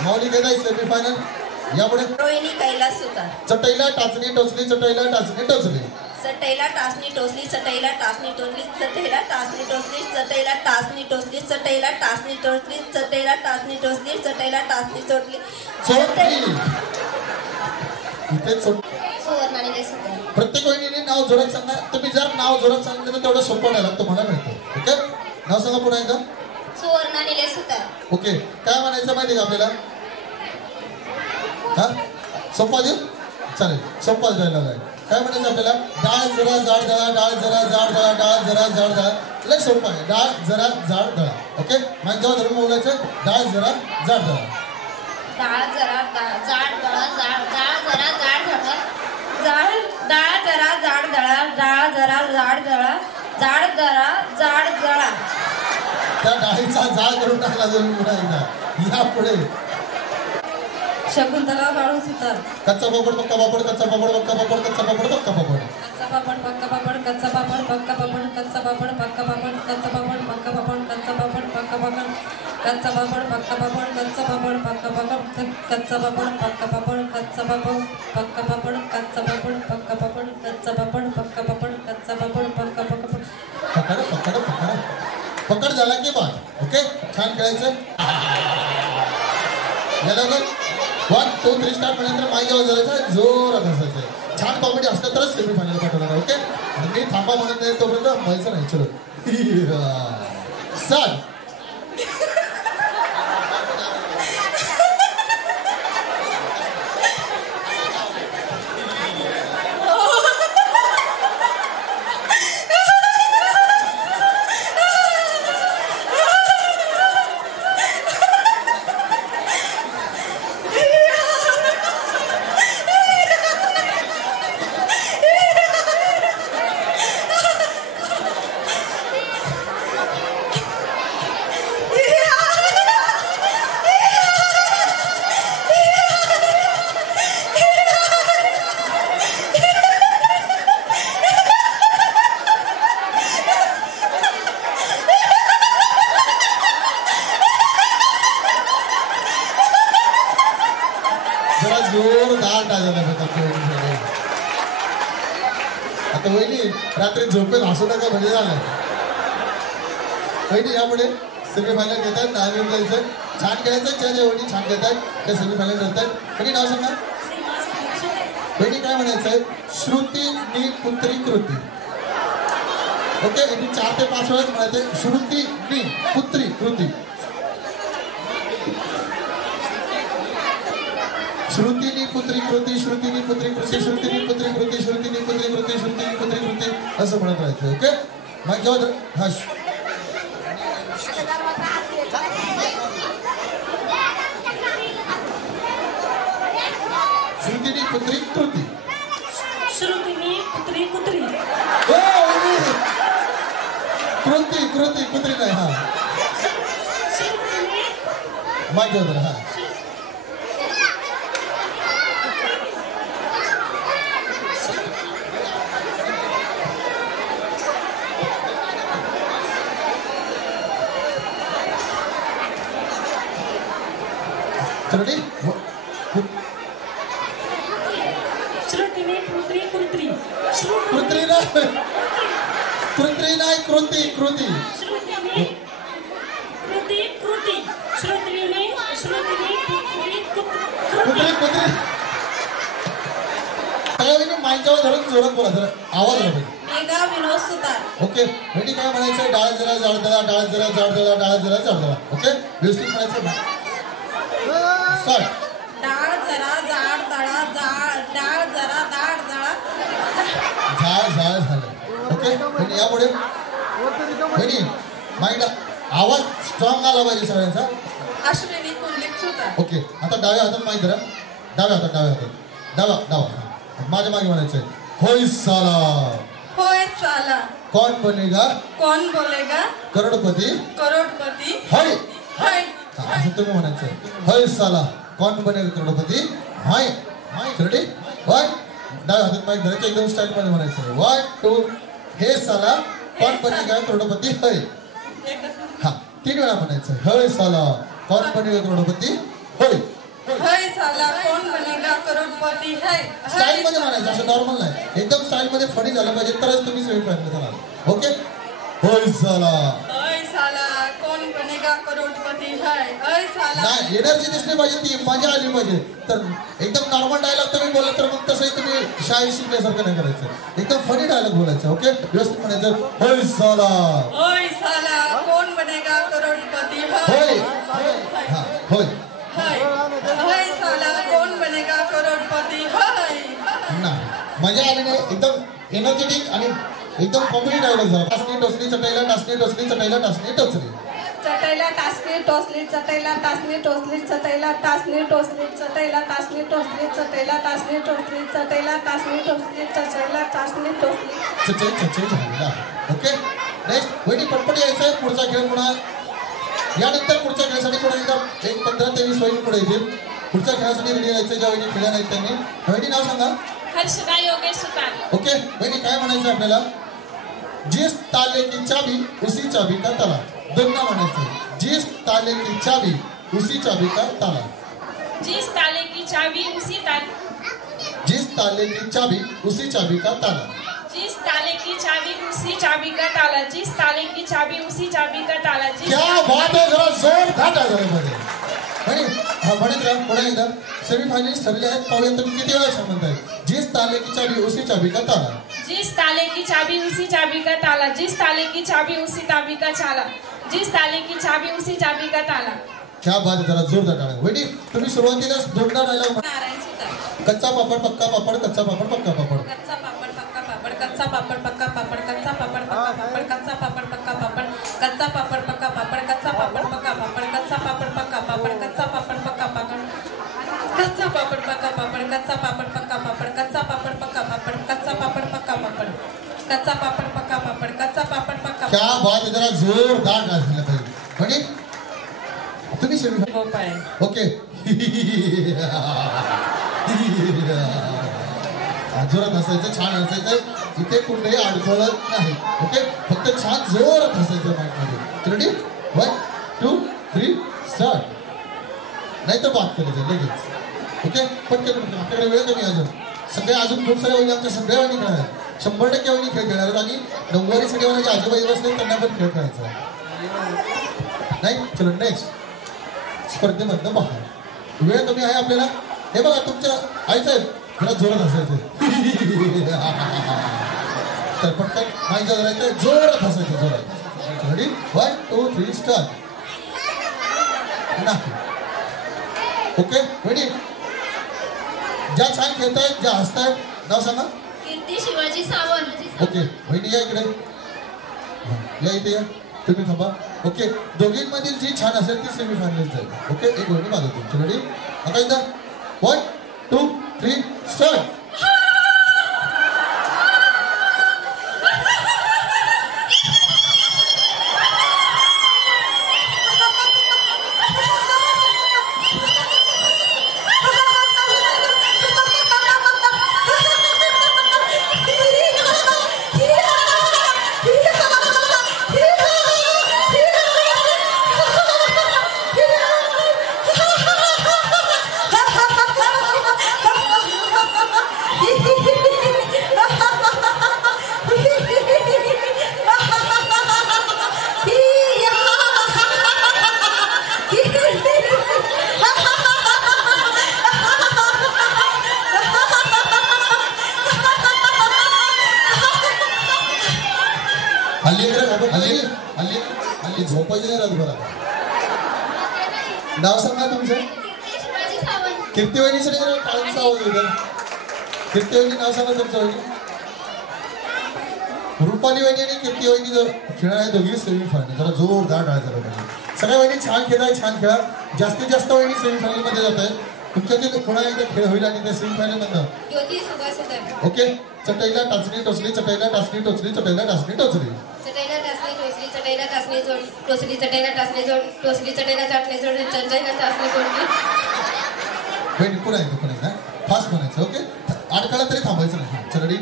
माऊली काय सेमीफायनल यापुढे. रोहिणी कैलास सुतार. चटईला टाचणी टोचली चटईला टाचणी टोचली चटईला टाचणी टोचली चटईला टाचणी टोचली चटईला टाचणी टोचली चटईला टाचणी टोचली चटईला टाचणी टोचली चटईला टाचणी टोचली चटईला टाचणी टोचली सोडली. इथे सोड. सुवर्णाने सुतार. प्रत्येक वहिनीने नाव जोरात सांगा. तुम्ही जर नाव जोरात सांगितलं तर तेवढं सोपं नाही लागतं, मला मिळतं. ओके, नाव सांगा पुन्हा एकदा. सुवर्णाने सुतार. ओके, काय म्हणायचं माहिती का आपल्याला? हा सोपा देऊ चालेल. सोपा द्यायला आहे. काय म्हणायचं आपल्याला? डाळ जरा जाड दळा, डाळ जरा जाड दळा, डाळ जरा जाड दळा. लय सोपं आहे. डाळ जरा जाड दळा. ओके, माझ्या जेव्हा धरून बोलायचं डाळ जरा जाड दळा. डाळ जरा जाड दळा डाळ जरा जाड दळा डाळ जरा जाड दळा डाळ जरा जाड दळा जाड दळा जाड दळा. त्या डाळीचा जाळ करून टाकला जरूर पुन्हा एकदा. या पुढे. शकुंतला बाळू सुतार. कच्चा पापड पक्का पापड कच्चा पापड पक्का पापड कच्चा पापड पक्का पापड कच्चा पापड पक्का पापड कच्चा पापड पक्का पापड कच्चा पापड पक्का पापड कच्चा पापड पक्का पापड कच्चा पापड पक्का पापड कच्चा पापड पक्का पापड कच्चा पापड पक्का पापड कच्चा पापड पक्का पापड कच्चा पापड पक्का पापड कच्चा पापड पक्का पापड कच्चा पापड पक्का पापड कच्चा पापड पक्का पापड. पकड पकड पकड पकड झाला की बाद. ओके, छान खेळायचं. याला 1 2 3 स्टार्ट म्हटल्यानंतर माई जेव्हा जायचं जोरात असायचं. छान कॉमेडी असलं तरच सेमीफायनल पाठवणार. ओके, आणि मी थांबा म्हणत नाही तोपर्यंत व्हायचं नाही. चलो स्टार्ट. तर वहिनी रात्री झोपेत हसू नका म्हणजे झालं. वहिनी यापुढे सेमीफायनल घेतात. नाविक जायचं छान खेळायचं. ज्या वहिनी छान खेळतात त्या सेमीफायनल करतात. वहिनी नाव सांगा. वहिनी काय म्हणायचंय? श्रुती नी पुत्री कृती. ओके, 4 ते 5 वेळाच म्हणायचंय. श्रुती नी पुत्री कृती. श्रुतीनी पुत्री कृती, श्रुतीनी पुत्री कृती, श्रुतीनी पुत्री कृती, श्रुतीनी पुत्री कृती, श्रुतीनी पुत्री कृती असं म्हणत राहायचं. ओके, मग जेव्हा हा श्रुतीनी पुत्री कृती. श्रुतीनी पुत्री कुत्री. कृती कृती कुत्री नाही. हा मग जेव्हा हा रेडी. श्रुतीनी पुत्री कुत्री. कृत्री नाही, कृत्री नाही, कृती कृती. श्रुतीनी कृती कृती. श्रुतीनी पुत्री कुत्री कुत्री. सगळ्यांनी माईच्यावर धरून जोरात बोला जरा आवाज येतो. मेगा विनोद सुतार. Okay, ready. काय म्हणायचं? डाळ जरा जाड दळा, डाळ जरा जाड दळा, डाळ जरा जाड दळा. ओके, व्यवस्थित म्हणायचं. स्टार्ट. डाळ जरा जाड दळा, डाळ जरा दाड दळा. झाड झाड झालं. ओके, आणि यापुढे वहिनी माईला आवाज स्ट्रॉंग आला पाहिजे सगळ्यांचा. अश्विनी कुंडलिक सुतार. ओके, आता डाव्या हातात माईक धरा. डाव्या हातात डावा डावा माझ्या मागे म्हणायचंय. होय साला होय साला कौन बनेगा कौन बोलेगा करोडपती करोडपती. हाय. हाय असं तुम्ही म्हणायचं. होय साला कौन बनेगा करोडपती. हाय हाय. रेडी. 1 डाव्या हातात माईक धरायचं. एकदम स्टाईल मध्ये म्हणायचं. 1 2. हे साला कौन बनेगा करोडपती. हाय. हा 3 वेळा म्हणायचं. होय साला कौन बनेगा करोडपती. होय. हाय साला कौन बनेगा करोडपती. हाय स्टाईल मध्ये म्हणायचं, असं नॉर्मल नाही. एकदम स्टाईल मध्ये फनी झालं पाहिजे तरच तुम्ही सेमीफायनल जाणार. ओके. होय साला. हाय साला कौन बनेगा करोडपती. हाय हाय साला. नाही, एनर्जी दिसली पाहिजे, ती मजा आली पाहिजे. तर एकदम नॉर्मल डायलॉग तुम्ही बोलला तर मग तसंही तुम्ही शाळेत शिकल्यासारखं नाही करायचं. एकदम फनी डायलॉग बोलायचं. ओके, व्यवस्थित म्हणायचं. होय साला. हाय साला कौन बनेगा करोडपती. होय. हा होय. हाय हाय साला कौन बनेगा करोडपती. हाय ना मजा आली नाही. एकदम एनर्जेटिक आणि एकदम कॉमेडी डायलॉग झाला. टाचणी टोचली चटाईला, टाचणी टोचली चटाईला, टाचणी टोचली. चटईला टाचणी टोचली चटईला, टाचणी टोचली चटईला, टाचणी टोचली चटईला, टाचणी टोचली चटईला, टाचणी टोचली चटईला, टाचणी टोचली चटईला, टाचणी टोचली. चटई चटई झालेला. ओके, नेक्स्ट वहिनी पटपट यायचंय. पुढचा खेळ पुन्हा यानंतर पुढच्या खेळासाठी पुढे एकदा 15 ते 20 वहिनी पुढे येतील. पुढच्या खेळासाठी रेडी यायचं. ज्या वहिनी खेळल्या नाहीत त्यांनी. वहिनी नाव सांगा. हर्षदा योगेश सुतार. ओके, वहिनी काय म्हणायचं आपल्याला? जिस ताले की चाबी उसी चाबी का ताला. दोनदा म्हणायचं. जिस ताले की चाबी उसी चाबी का ताला. जिस ताले की चाबी उसी जिस ताले की चाबी उसी चाबी का ताला. जिस ताले की चाबी उसी चाबी का ताला. जिस ताले की चाबी उसी चाबी का ताला. क्या बात है, जरा जोर घाटा मध्ये. म्हणत राहा. पुढे एकदा सेमीफायनलिस्ट ठरले आहेत. पाहूया तुम्ही किती वेळा छान म्हणताय. जिस ताले की चाबी उसी चाबी का ताला. जिस ताले की चाबी उसी चाबी का ताला. जिस ताले की चाबी उसी चाबी का चाला. जिस ताले की चाबी उसी चाबी का ताला. क्या बात आहे, जरा जोरदार टाळ्या. वहिनी तुम्ही सुरुवातीलाच दोनदा डायलॉग. नारायण सुतार. कच्चा पापड पक्का पापड, कच्चा पापड पक्का पापड. कच्चा पापड पक्का पापड, कच्चा पापड पक्का पापड, कच्चा पापड पक्का पापड, कच्चा पापड पक्का पापड, कच्चा पापड पक्का पापड, कच्चा पापड पक्का पापड, कच्चा पापड पक्का पापड, कच्चा पापड पक्का पापड, कच्चा पापड पक्का पापड, कच्चा पापड पक्का पापड, कच्चा पापड पक्का पापड, कच्चा पापड पक्का पापड, कच्चा पापड पक्का पापड, कच्चा पापड पक्का. क्या बात आहे, जरा जोरदार टाळ्या पाहिजे. वहिनी तुम्ही सेमीफायनल. ओके. जोरात हसायचं, छान हसायचं. इथे कुठेही अडखळत नाही. ओके, फक्त छान जोरात हसायचं माईकमध्ये. रेडी. 1 2 3 स्टार्ट. नाहीतर बात करायचं लगेच. ओके, पटकन आपल्याकडे वेळ कमी अजून. सगळे अजून खूप सारे वहिनी आमच्या सगळ्या वहिनी काय 100% वहिनी खेळ खेळणार आहेत आणि 9वारी साडीवाल्याचे आजोबाई बसले त्यांना पण खेळ खेळायचा नाही. चलो नेक्स्ट स्पर्धेमधनं बाहेर. वेळ कमी आहे आपल्याला. हे बघा तुमच्या आईसाहेब जरा जोरात हसायचं. तर पटकन माईचा धरायचं जोरात हसायचं जोरात. Ready 1 2 3 start. Okay ready. ज्या छान खेळतायत ज्या हसतायत नाव सांगा. कीर्ती शिवाजी सावंत. ओके वहिनी या इकडे या इथे या तुम्ही थांबा. ओके दोघींमधील जी छान असेल ती सेमीफायनल जाईल. ओके एक वहिनी मागं तुमची. रेडी आता एकदा 1 2 3 स्टार्ट. हल्ली झोपायची नाही राहत बरं. नाव सांगा तुमचं. कीर्ती वहिनीसाठी जरा टाळ्यांचा आवाज होता. कीर्ती वहिनी नाव सांगा तुमचं. वहिनी रुपाली वहिनी आणि कीर्ती वहिनी जर खेळणार आहे दोघी सेमीफायनल. जरा जोरदार टाळ्या झाला पाहिजे. सगळ्या वहिनी छान खेळाय छान खेळा. जास्तीत जास्त वहिनी सेमीफायनल मध्ये जात आहेत. तुमच्यातील पुन्हा एकदा खेळ होईल आणि त्या सेमीफायनल मधनं ओके. चटईला टाचणी टोचली चटईला टाचणी टोचली चटईला टाचणी टोचली. चटईला टाचणी टोचली चटईला टाचणी टोचली चटईला टाचणी टोचली चटईला टाचणी चटईला टाचणी टोचली. वहिनी पुन्हा एकदा फास्ट म्हणायचं. ओके अडकाला तरी थांबायचं नाही. चरडी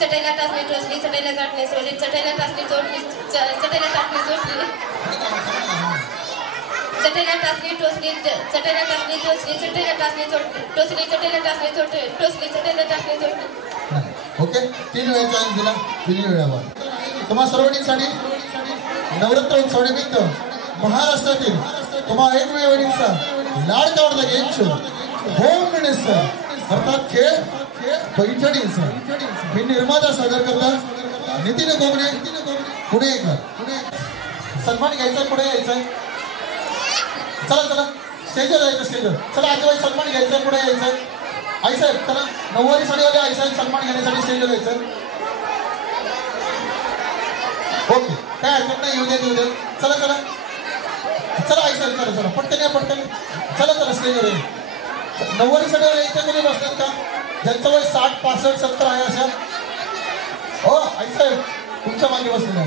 चटईला टाचणी टोचली चटईला टाचणी सोडली चटईला टाचणी चोटली चटईला टाचणी चोटली चटईला टाचणी टोचली चटईला टाचणी टोचली चटईला टाचणी टोचली चटईला टाचणी टोचली चटईला टाचणी टोचली. ओके 3 वेळा चान्स दिला. 3 वेळावर तुम्हा सर्वांसाठी नवरात्र उत्सवानिमित्त महाराष्ट्रातील तुम्हा एकमेव वहिनींचा लाडका आवडता गेम शो होम मिनिस्टर अर्थात खेळ पैठणीचा मी निर्माता सादर करता नितीन गोगणे पुणेकर. सन्मान घ्यायचा पुढे यायचा. चला चला स्टेजवर जायचं स्टेजवर. चला आजोबाई सन्मान घ्यायचा पुढे यायचं. आईसाहेब चला 9वारी साडीवाले आईसाहेब सन्मान घेण्यासाठी स्टेजवर जायचं. ओके काय हरकत नाही. येऊ दे चला चला चला आईसाहेब चला चला पटकन या पटकन चला चला स्टेजवर. 9वारी साडीवाले इथे कोणी बसतात का ज्यांचं वय 60 65 70 आहे अशा. हो आईसाहेब तुमच्या मागे बसलेल्या.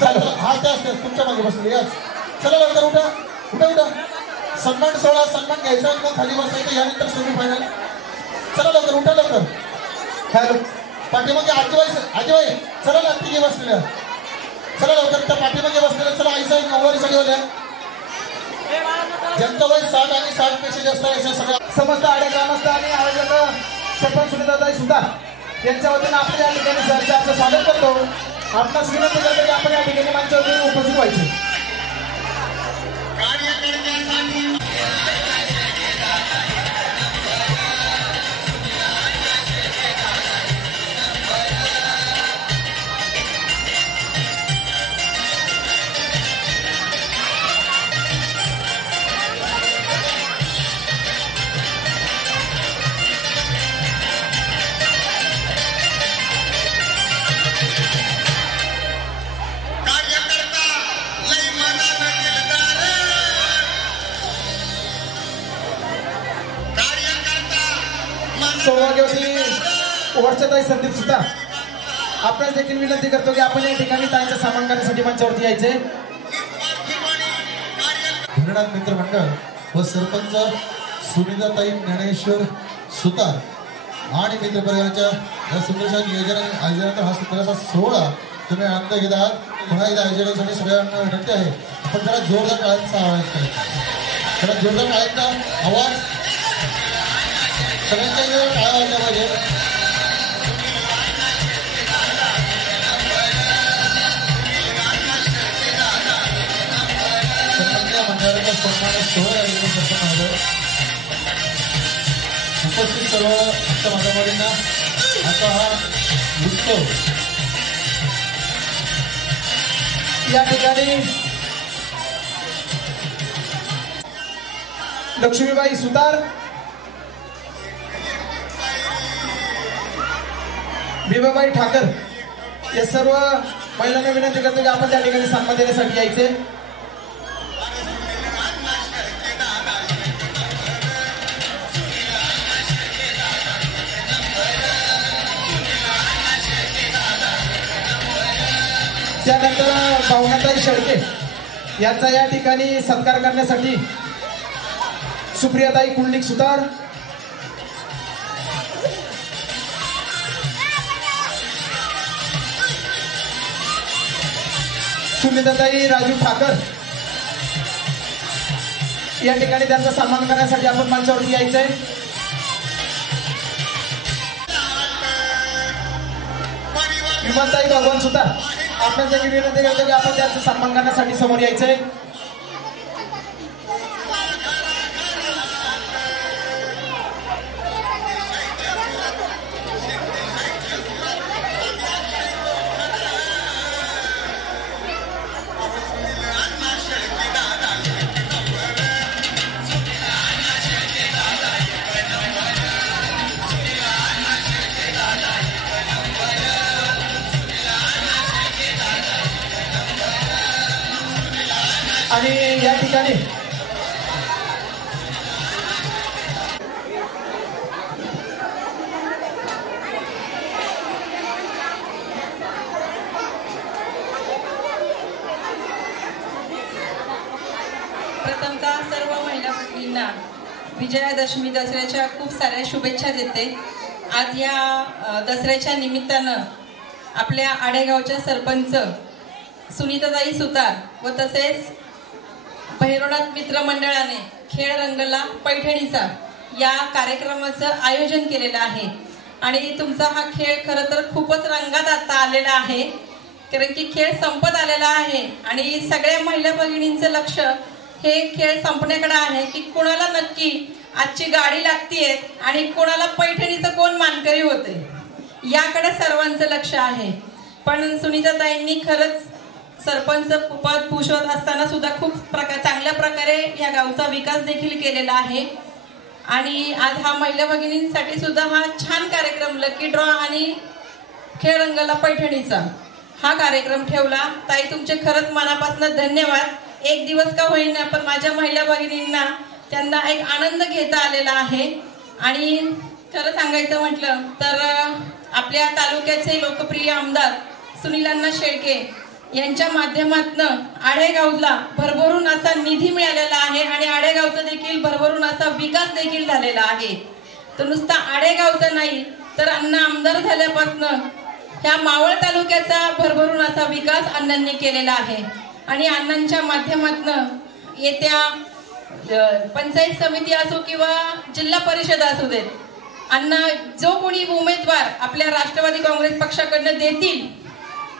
चला हा त्या असतात तुमच्या मागे बसलेले याच. चला लवकर उठा उठा उठा. सन्मान सोहळा सन्मान घ्यायचा आणि मग खाली बसायचं. यानंतर सेमीफायनल. चला लवकर उठा लवकर. हॅलो पाठीमागे आजीबाई चला ना तिघे बसलेल्या. चला लवकर त्या पाठीमागे बसलेल्या. चला आईसाहेब 9वारी साडीवाल्या ज्यांचं वय 60 आणि 60 पेक्षा जास्त आहे अशा सगळ्या समस्त आडे ग्रामस्थ आणि आयोजक सरपंच सुनीताताई सुद्धा यांच्या वतीनं आपण या ठिकाणी सरकारचं स्वागत करतो. आपणास विनंती करतो की आपण या ठिकाणी मंचावरती उपस्थित व्हायचे. सौभाग्यवती वर्षाताई संदीप सुद्धा आपल्याला देखील विनंती करतो की आपण या ठिकाणी ताईंच्या सामान करण्यासाठी मंचावरती यायचे. हिंगणा मित्रमंडळ व सरपंच सुनीताताई ज्ञानेश्वर सुतार आणि मित्रपरिवाराच्या या सुंदरशा नियोजन आयोजनाचा हा सुंदरसा सोहळा तुम्ही आनंद घेत आहात. पुन्हा एकदा आयोजनासाठी सगळ्यांना विनंती आहे पण जरा जोरदार टाळ्यांचा आवाज करायचा. जरा जोरदार टाळ्यांचा आवाज सगळ्यांच्या टाळ्या वाजल्या पाहिजे. उपस्थित सर्व माताभगिनींना आता हा उत्सव या ठिकाणी लक्ष्मीबाई सुतार, भीमाबाई ठाकर या सर्व महिलांना विनंती करतो की आपण त्या ठिकाणी सन्मान देण्यासाठी यायचे. त्यानंतर भावनाताई शेळके यांचा या ठिकाणी सत्कार करण्यासाठी सुप्रियाताई कुंडलिक सुतार, सुनीताताई राजू ठाकर या ठिकाणी त्यांचा सन्मान करण्यासाठी आपण मंचावरती यायचंय. विमानताई भगवान सुतार आपल्यासाठी विनंती करतो की आपण त्यांचा सन्मान करण्यासाठी समोर यायचंय. आणि या ठिकाणी प्रथमतः सर्व महिला भगिनींना विजयादशमी दसऱ्याच्या खूप साऱ्या शुभेच्छा देते. आज या दसऱ्याच्या निमित्तानं आपल्या आडेगावच्या सरपंच सुनीताताई सुतार व तसेच भैरवनाथ मित्रमंडळाने खेळ रंगला पैठणीचा या कार्यक्रमाचं आयोजन केलेलं आहे. आणि तुमचा हा खेळ खरं तर खूपच रंगात आता आलेला आहे, कारण की खेळ संपत आलेला आहे आणि सगळ्या महिला भगिनींचं लक्ष हे खेळ संपण्याकडे आहे की कोणाला नक्की आजची गाडी लागतीये आणि कोणाला पैठणीचं कोण मानकरी होते याकडे सर्वांचं लक्ष आहे. पण सुनीताताईंनी खरंच सरपंच पद भूषवत असताना सुद्धा खूप चांगल्या प्रकारे या गावचा विकास देखील केलेला आहे. आणि आज हा महिला भगिनींसाठी सुद्धा हा छान कार्यक्रम लकी ड्रॉ आणि खेळ रंगला पैठणीचा हा कार्यक्रम ठेवला. ताई तुमचे खरंच मनापासून धन्यवाद. एक दिवस का होईना पण माझ्या महिला भगिनींना त्यांना एक आनंद घेता आलेला आहे. आणि खरं सांगायचं म्हटलं तर आपल्या तालुक्याचे लोकप्रिय आमदार सुनीलांना शेळके यांच्या माध्यमातून आडेगावला भरभरून असा निधी मिळालेला आहे आणि आडेगावचा देखील भरभरून असा विकास देखील झालेला आहे. तर नुसता आडेगावचा नाही तर अण्णा आमदार झाल्यापासून ह्या मावळ तालुक्याचा भरभरून असा विकास अण्णांनी केलेला आहे. आणि अण्णांच्या माध्यमातून येत्या पंचायत समिती असो किंवा जिल्हा परिषद असू देत, अण्णा जो कोणी उमेदवार आपल्या राष्ट्रवादी काँग्रेस पक्षाकडनं देतील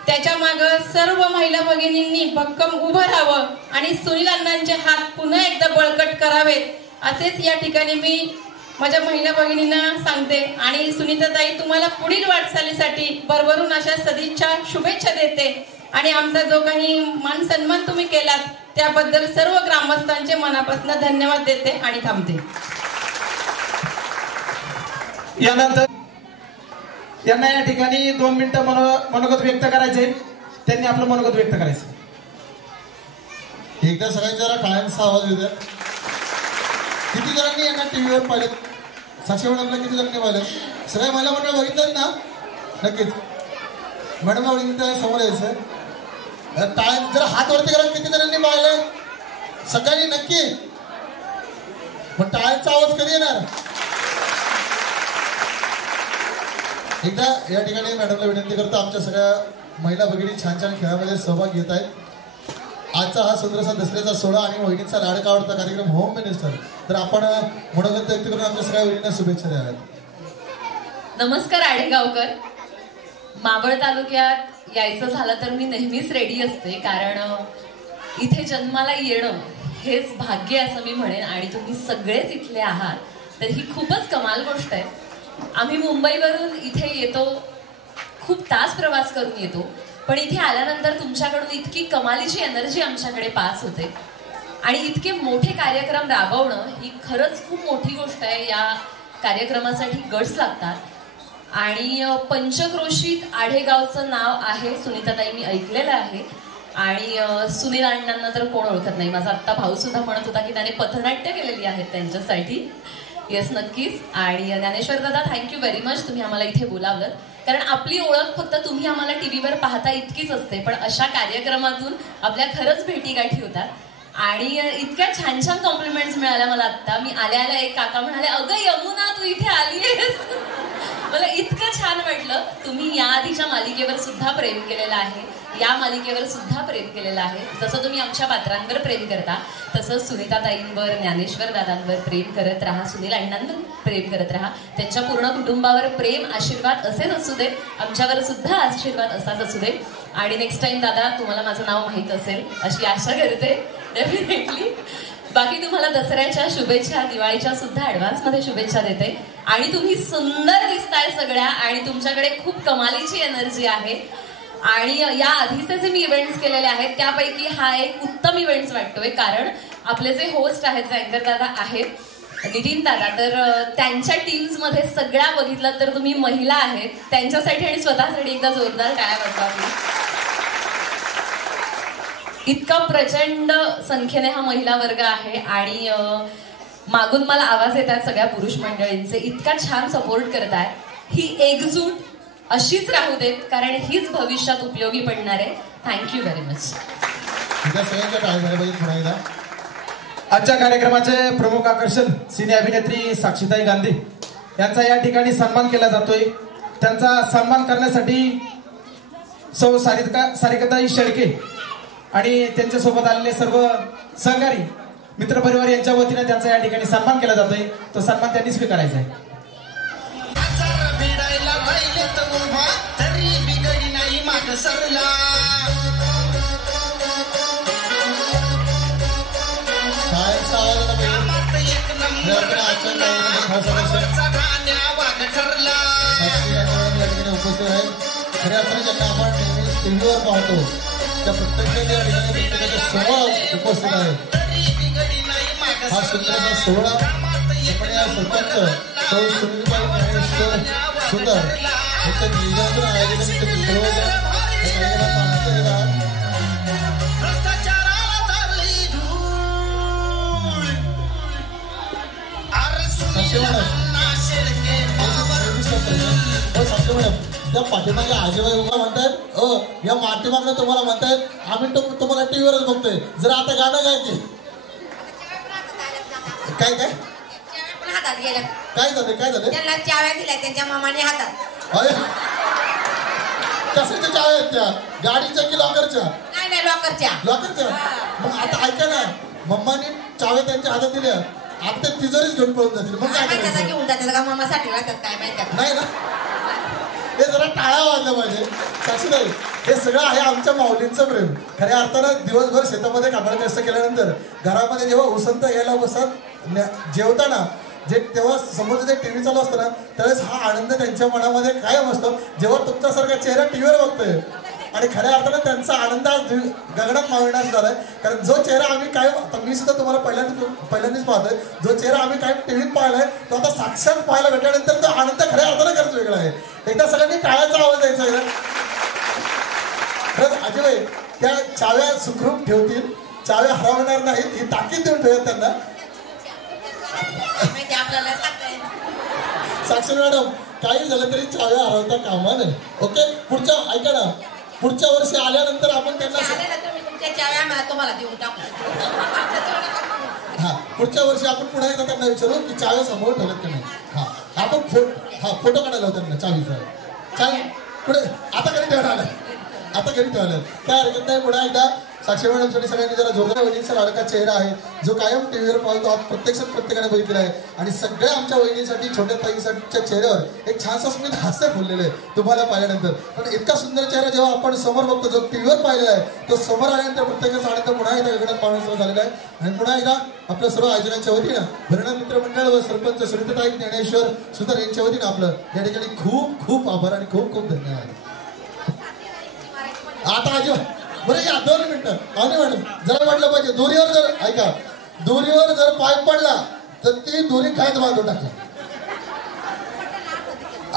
त्याच्या मागं सर्व महिला भगिनींनी भक्कम उभं राहावं आणि सुनील अण्णांचे हात पुन्हा एकदा बळकट करावेत असेच या ठिकाणी मी माझ्या महिला भगिनींना सांगते. आणि सुनीताताई तुम्हाला पुढील वाटचालीसाठी भरभरून अशा सदिच्छा शुभेच्छा देते. आणि आमचा जो काही मान सन्मान तुम्ही केलात त्याबद्दल सर्व ग्रामस्थांचे मनापासून धन्यवाद देते आणि थांबते. यानंतर यांना या ठिकाणी 2 मिनिटं मनोगत व्यक्त करायचे. त्यांनी आपलं मनोगत व्यक्त करायचं. एकदा सगळ्यांनी जरा टाळ्यांचा आवाज येऊ द्या. किती जणांनी यांना टीव्हीवर पाहिलं? साक्षी मॅडमला किती जणांनी पाहिलं? सगळ्या महिला मंडळ बघितलं ना? नक्कीच मॅडम आवडीने समोर यायचं. टाळ्या जरा हात वरती करा. किती जणांनी पाहिलं? सगळ्यांनी नक्की. मग टाळ्यांचा आवाज कधी येणार? एकदा या ठिकाणी मॅडमला विनंती करतो. आमच्या सगळ्या महिला भगिनी छान छान खेळामध्ये सहभाग घेत आहेत. आजचा हा सुंदरसा दसऱ्याचा सोहळा आणि वहिनीचा लाडका आवडता कार्यक्रम होम मिनिस्टर. तर आपण मनोगत व्यक्त करून आमच्या सगळ्या वहिनींना शुभेच्छा द्याव्यात. नमस्कार आडेगावकर. मावळ तालुक्यात यायचं झालं तर मी नेहमीच रेडी असते, कारण इथे जन्माला येणं हेच भाग्य असं मी म्हणेन. आणि तुम्ही सगळेच इथले आहात तर ही खूपच कमाल गोष्ट आहे. आम्ही मुंबईवरून इथे येतो, खूप तास प्रवास करून येतो, पण इथे आल्यानंतर तुमच्याकडून इतकी कमालीची एनर्जी आमच्याकडे पास होते आणि इतके मोठे कार्यक्रम राबवणं ही खरंच खूप मोठी गोष्ट आहे. या कार्यक्रमासाठी गट्स लागतात. आणि पंचक्रोशीत आढेगावचं नाव आहे सुनीताताई, मी ऐकलेलं आहे. आणि सुनील अण्णांना तर कोण ओळखत नाही. माझा आत्ता भाऊ सुद्धा म्हणत होता की त्याने पथनाट्य केलेली आहेत त्यांच्यासाठी. येस, नक्कीच. आणि ज्ञानेश्वर दादा, थँक्यू व्हेरी मच, तुम्ही आम्हाला इथे बोलावलं. कारण आपली ओळख फक्त तुम्ही आम्हाला टीव्हीवर पाहता इतकीच असते, पण अशा कार्यक्रमातून आपल्या खरंच भेटीगाठी होतात. आणि इतक्या छान छान कॉम्प्लिमेंट्स मिळाल्या मला आत्ता. मी आल्या एक काका म्हणाले, अगं यमुना तू इथे आलीयस. मला इतकं छान वाटलं. तुम्ही या आधीच्या मालिकेवर सुद्धा प्रेम केलेलं आहे, या मालिकेवर सुद्धा प्रेम केलेलं आहे. जसं तुम्ही आमच्या पात्रांवर प्रेम करता तसंच सुनीताताईंवर, ज्ञानेश्वर दादांवर प्रेम करत राहा, सुनील अण्णांवर प्रेम करत राहा. त्यांच्या पूर्ण कुटुंबावर प्रेम, आशीर्वाद असेच असू दे. आमच्यावर सुद्धा आशीर्वाद असाच असू दे. आणि नेक्स्ट टाइम दादा तुम्हाला माझं नाव माहीत असेल अशी आशा करते डेफिनेटली. बाकी तुम्हाला दसऱ्याच्या शुभेच्छा, दिवाळीच्या सुद्धा ॲडव्हान्समध्ये शुभेच्छा देते. आणि तुम्ही सुंदर दिसताय सगळ्या आणि तुमच्याकडे खूप कमालीची एनर्जी आहे. आणि या आधीचे जे मी इव्हेंट्स केलेले आहेत त्यापैकी हा एक उत्तम इव्हेंट्स वाटतोय. कारण आपले जे होस्ट आहेत, जे अँकर दादा आहेत नितीन दादा, तर त्यांच्या टीम्समध्ये सगळ्या बघितलं तर तुम्ही महिला आहेत. त्यांच्यासाठी आणि स्वतःसाठी एकदा जोरदार टाळ्या वाजवा. इतका प्रचंड संख्येने हा महिला वर्ग आहे आणि मागून मला आवाज येतात सगळ्या पुरुष मंडळींचे. इतका छान सपोर्ट करताय. ही एकजूट अशीच राहू देत, कारण हीच भविष्यात उपयोगी पडणार आहे. Thank you very much. आजच्या कार्यक्रमाचे प्रमुख आकर्षण सिने अभिनेत्री साक्षीताई गांधी यांचा या ठिकाणी सन्मान केला जातोय. त्यांचा सन्मान करण्यासाठी सौ सारिकाताई शेळके आणि त्यांच्यासोबत आलेले सर्व सहकारी मित्रपरिवार यांच्या वतीने त्यांचा या ठिकाणी सन्मान केला जातोय. तो सन्मान त्यांनी स्वीकारायचा आहे. उपस्थित आहेत. खऱ्या अर्थाने ज्यांना आपण नेहमी टीव्हीवर पाहतो त्या प्रत्येकाच्या सोहळा उपस्थित आहे. हा सुंदर सोहळा आपण या सरपंच सौ सुनीलबाई ज्ञानेश्वर सुंदर यांच्या नियोजनातून आयोजित त्या पाठीमागे आजीबाई उभा म्हणतायत, या पाठीमागनं तुम्हाला म्हणतायत आम्ही तुम्हाला टीव्हीवरच बघतोय. जरा आता गाणं गायचे काय काय हातात गेलं काय झालं त्यांना चाव्या दिल्या त्यांच्या मामाने हातात. अरे कशाच्या चाव्या आहेत त्या? गाडीच्या की लॉकरच्या? नाही लॉकरच्या. मग आता ऐका ना, मम्माने चाव्या त्यांच्या हातात दिल्या, आता ते तिजोरीच घेऊन पळून जातील. मग काय करायचं? घेऊन जातात का मामासाठी राहतात काय माहिती नाही ना. हे जरा टाळ्या वाजल्या पाहिजे. साक्षीताई, हे सगळं आहे आमच्या माऊलींचं प्रेम. खऱ्या अर्थानं दिवसभर शेतामध्ये काबाड कष्ट केल्यानंतर घरामध्ये जेव्हा उसंत यायला बसतात जेवताना तेव्हा समोर जे टीव्ही चालू असतं ना त्यावेळेस हा आनंद त्यांच्या मनामध्ये कायम असतो. जेव्हा तुमच्यासारखा चेहरा टीव्हीवर बघतोय आणि खऱ्या अर्थानं त्यांचा आनंद आज गगनात माविनाश झालाय. कारण जो चेहरा आम्ही कायम, आता मी सुद्धा तुम्हाला पहिल्यांदाच पाहतोय, जो चेहरा आम्ही कायम टीव्हीत पाहिलाय तो आता साक्षात पाहायला भेटल्यानंतर तो आनंद खऱ्या अर्थानं खरंच वेगळा आहे. एकदा सगळ्यांनी टाळ्याचा आवाज द्यायचा आहे. खरंच आजीबाई त्या चाव्या सुखरूप ठेवतील, चाव्या हरवणार नाहीत ही ताकीद देऊन ठेवत त्यांना. साक्षी मॅडम, काही झालं तरी चाव्या हरवता कामा नये. ओके, पुढच्या ऐका ना, पुढच्या वर्षी आल्यानंतर आपण त्यांना तुम्हाला देऊन टाकू. हा, पुढच्या वर्षी आपण पुन्हा एकदा त्यांना विचारू की चाव्या समोर ठेवत की नाही. हा, आपण फोटो काढायला त्यांना चावीचा. चालेल, पुढे आता घरी ठेवणार, आता घरी ठेवणार काय हरकत नाही. पुन्हा एकदा साक्षी मॅडमसाठी सगळ्यांनी जरा जोरदार वहिनींचा लाडका चेहरा आहे जो कायम टीव्हीवर पाहतो, आज प्रत्यक्षात प्रत्येकाने बघितलेला आहे. आणि सगळ्या आमच्या वहिनींसाठी, छोट्या ताईंसाठीच्या चेहऱ्यावर एक छानसं स्मित हास्य फुललेलं आहे तुम्हाला पाहिल्यानंतर. पण इतका सुंदर चेहरा जेव्हा आपण समोर बघतो, जो टीव्हीवर पाहिलेला आहे तो समोर आल्यानंतर प्रत्येकाचा आनंद पुन्हा एकदा गगनात पाहण्याचा झालेला आहे. आणि पुन्हा एकदा आपल्या सर्व आयोजनांच्या वतीनं भरणा मित्रमंडळ व सरपंच सुनीताताई ज्ञानेश्वर सुतार यांच्या वतीनं आपलं या ठिकाणी खूप खूप आभार आणि खूप खूप धन्यवाद. आता अजिबात बरं या 2 मिनिटं आणि मॅडम जरा वाटलं पाहिजे दोरीवर जर ऐका दोरीवर जर पाय पडला तर ती दोरी खायत बांधून टाकली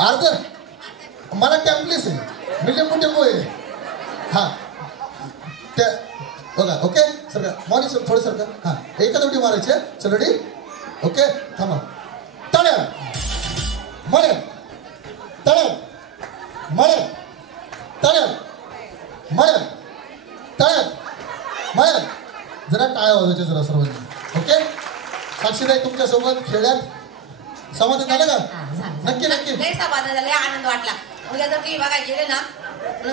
अर्ध मला टॅम्पलेस आहे मिलियन मोठे आहे हा त्या बघा ओके सर का मॉर्निंग सर थोडं सर का हा एकच उडी मारायची चल रेडी ओके थांबा तळ्या मळे तळ्या मळे तळ्या मळे तळ्या मळे जरा टाळ्या वाजवायच्या जरा सर्वांनी ओके साक्षीताई तुमच्या सोबत खेळ्यात समाधान झालं का नक्की नक्की लय समाधान झालं लय आनंद वाटला उद्या जर टीव्ही बघायला गेले ना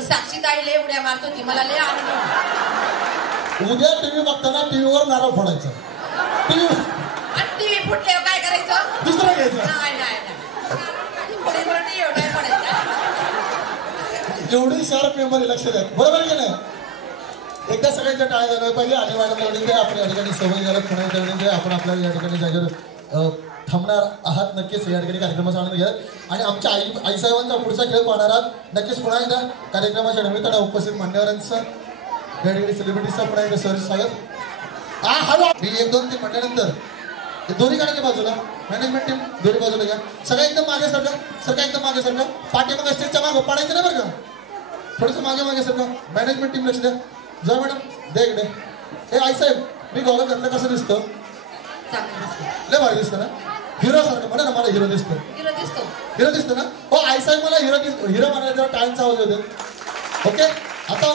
साक्षीताई लय उड्या मारत होती मला लय आनंद वाटला. उद्या टीव्ही बघताना टीव्हीवर नारळ फोडायचं टीव्ही फुटल्यावर काय करायचं दुसरं घ्यायचं नाही नाही एवढं पडायचं एवढी शार्प मेमरी लक्ष द्या बरोबर आहे की नाही एकदा सगळ्यांच्या टाळ्या झाल्या पाहिजे आणि मॅडम आपण या ठिकाणी सवय झालं पुन्हा आपण आपल्या या ठिकाणी जागेवर थांबणार आहात नक्कीच या ठिकाणी कार्यक्रमाचा आनंद घ्या आणि आमच्या आईसाहेबांचा पुढचा खेळ पाहणार आहात नक्कीच पुन्हा एकदा कार्यक्रमाच्या निमित्तानं उपस्थित मान्यवरांचं या ठिकाणी सेलिब्रिटीजचा पुन्हा एकदा सहर्ष स्वागत हॅलो मी 1 2 3 म्हटल्यानंतर दोन्ही काढा बाजूला मॅनेजमेंट टीम दोन्ही बाजूला घ्या सगळ्या एकदम मागे सरका एकदम मागे सरका पाठीमागे स्टेजच्या मागं पडायचं नाही बरं का थोडंसं मागे सरका मॅनेजमेंट टीम लक्ष द्या जा मॅडम द्या इकडे हे आईसाहेब मी गॉगल घातलं कसं दिसतं लय भारी दिसतं ना हिरो सारखं म्हणा ना मला हिरो दिसतो हिरो दिसतो ना हो आईसाहेब मला हिरो म्हणायला जरा टाळ्यांचा आवाज होते ओके आता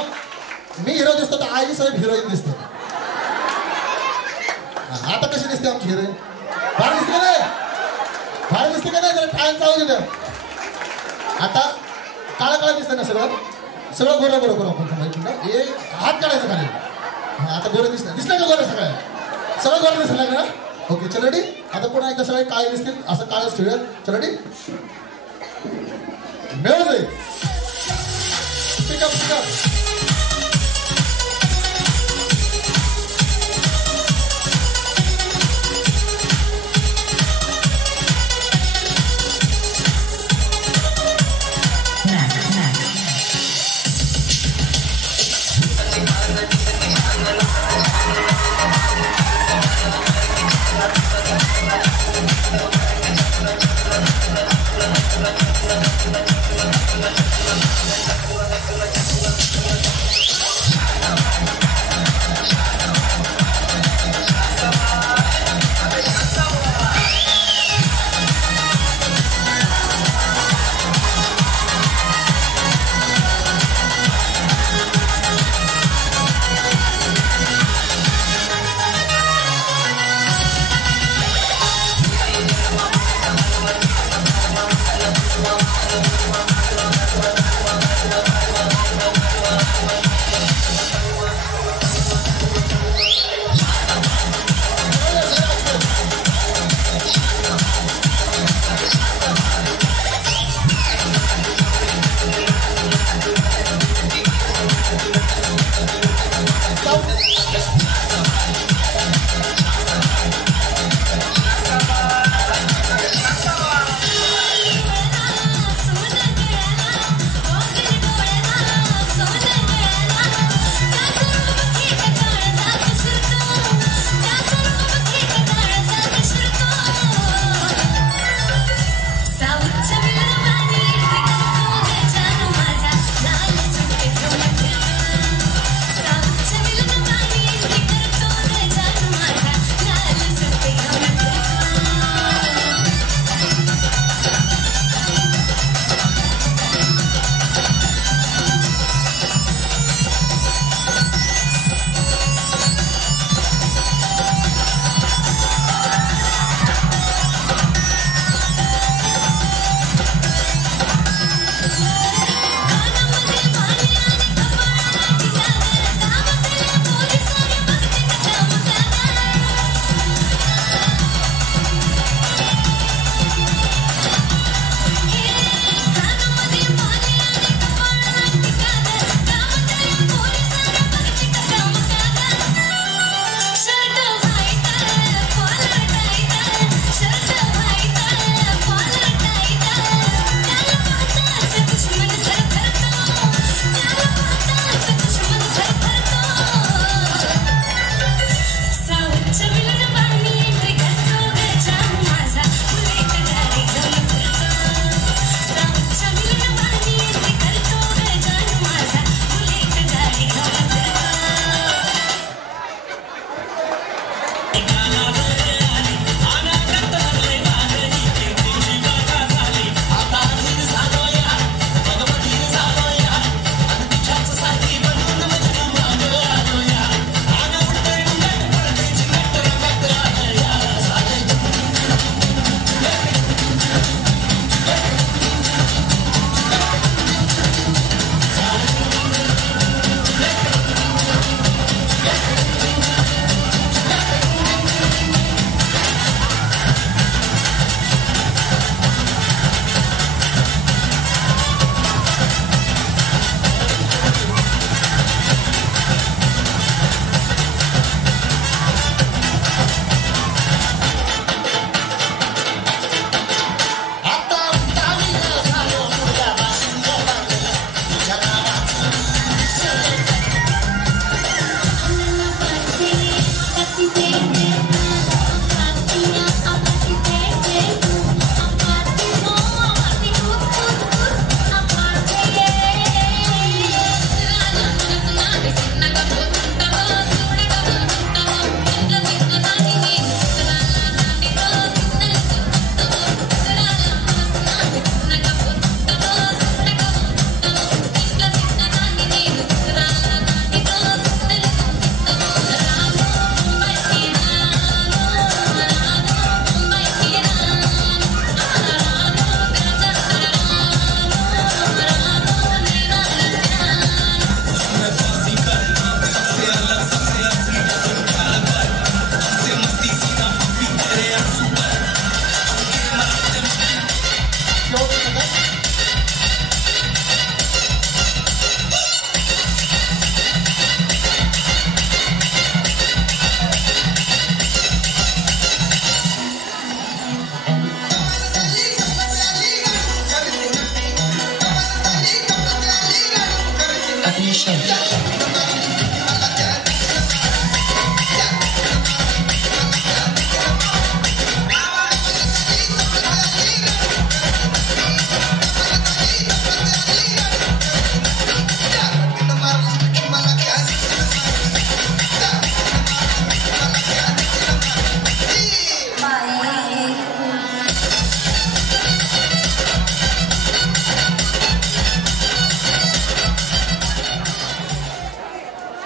मी हिरो दिसतो तर आईसाहेब हिरोईन दिसतो आता कशी दिसते आमची हिरोईन भारी दिसते का नाही भारी दिसते का नाही जरा टाळ्यांचा आवाज होत्या आता काळा दिसतं ना सगळं गोरं आपण माहिती एक हात काढायचं खाली आता गोरं दिसलं का गोरं सगळं गोरं दिसलं लागलं ना ओके चल रेडी आता पुन्हा एकदा सगळे काळे दिसतील असं काळच ठेवूया चल रेडी म्युझिक पिकअप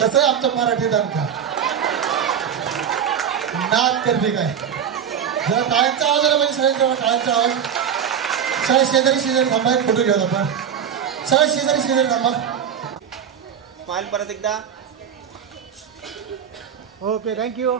कसं आहे आमचं मराठी दणका नाद करते काय जरा टाळ्यांचा आवाज आला म्हणजे सगळ्यांच्या टाळ्यांचा आवाज सगळे शेजारी थांबा एक फोटो घेऊन आपण सगळे शेजारी थांबा स्माइल परत एकदा ओके थँक्यू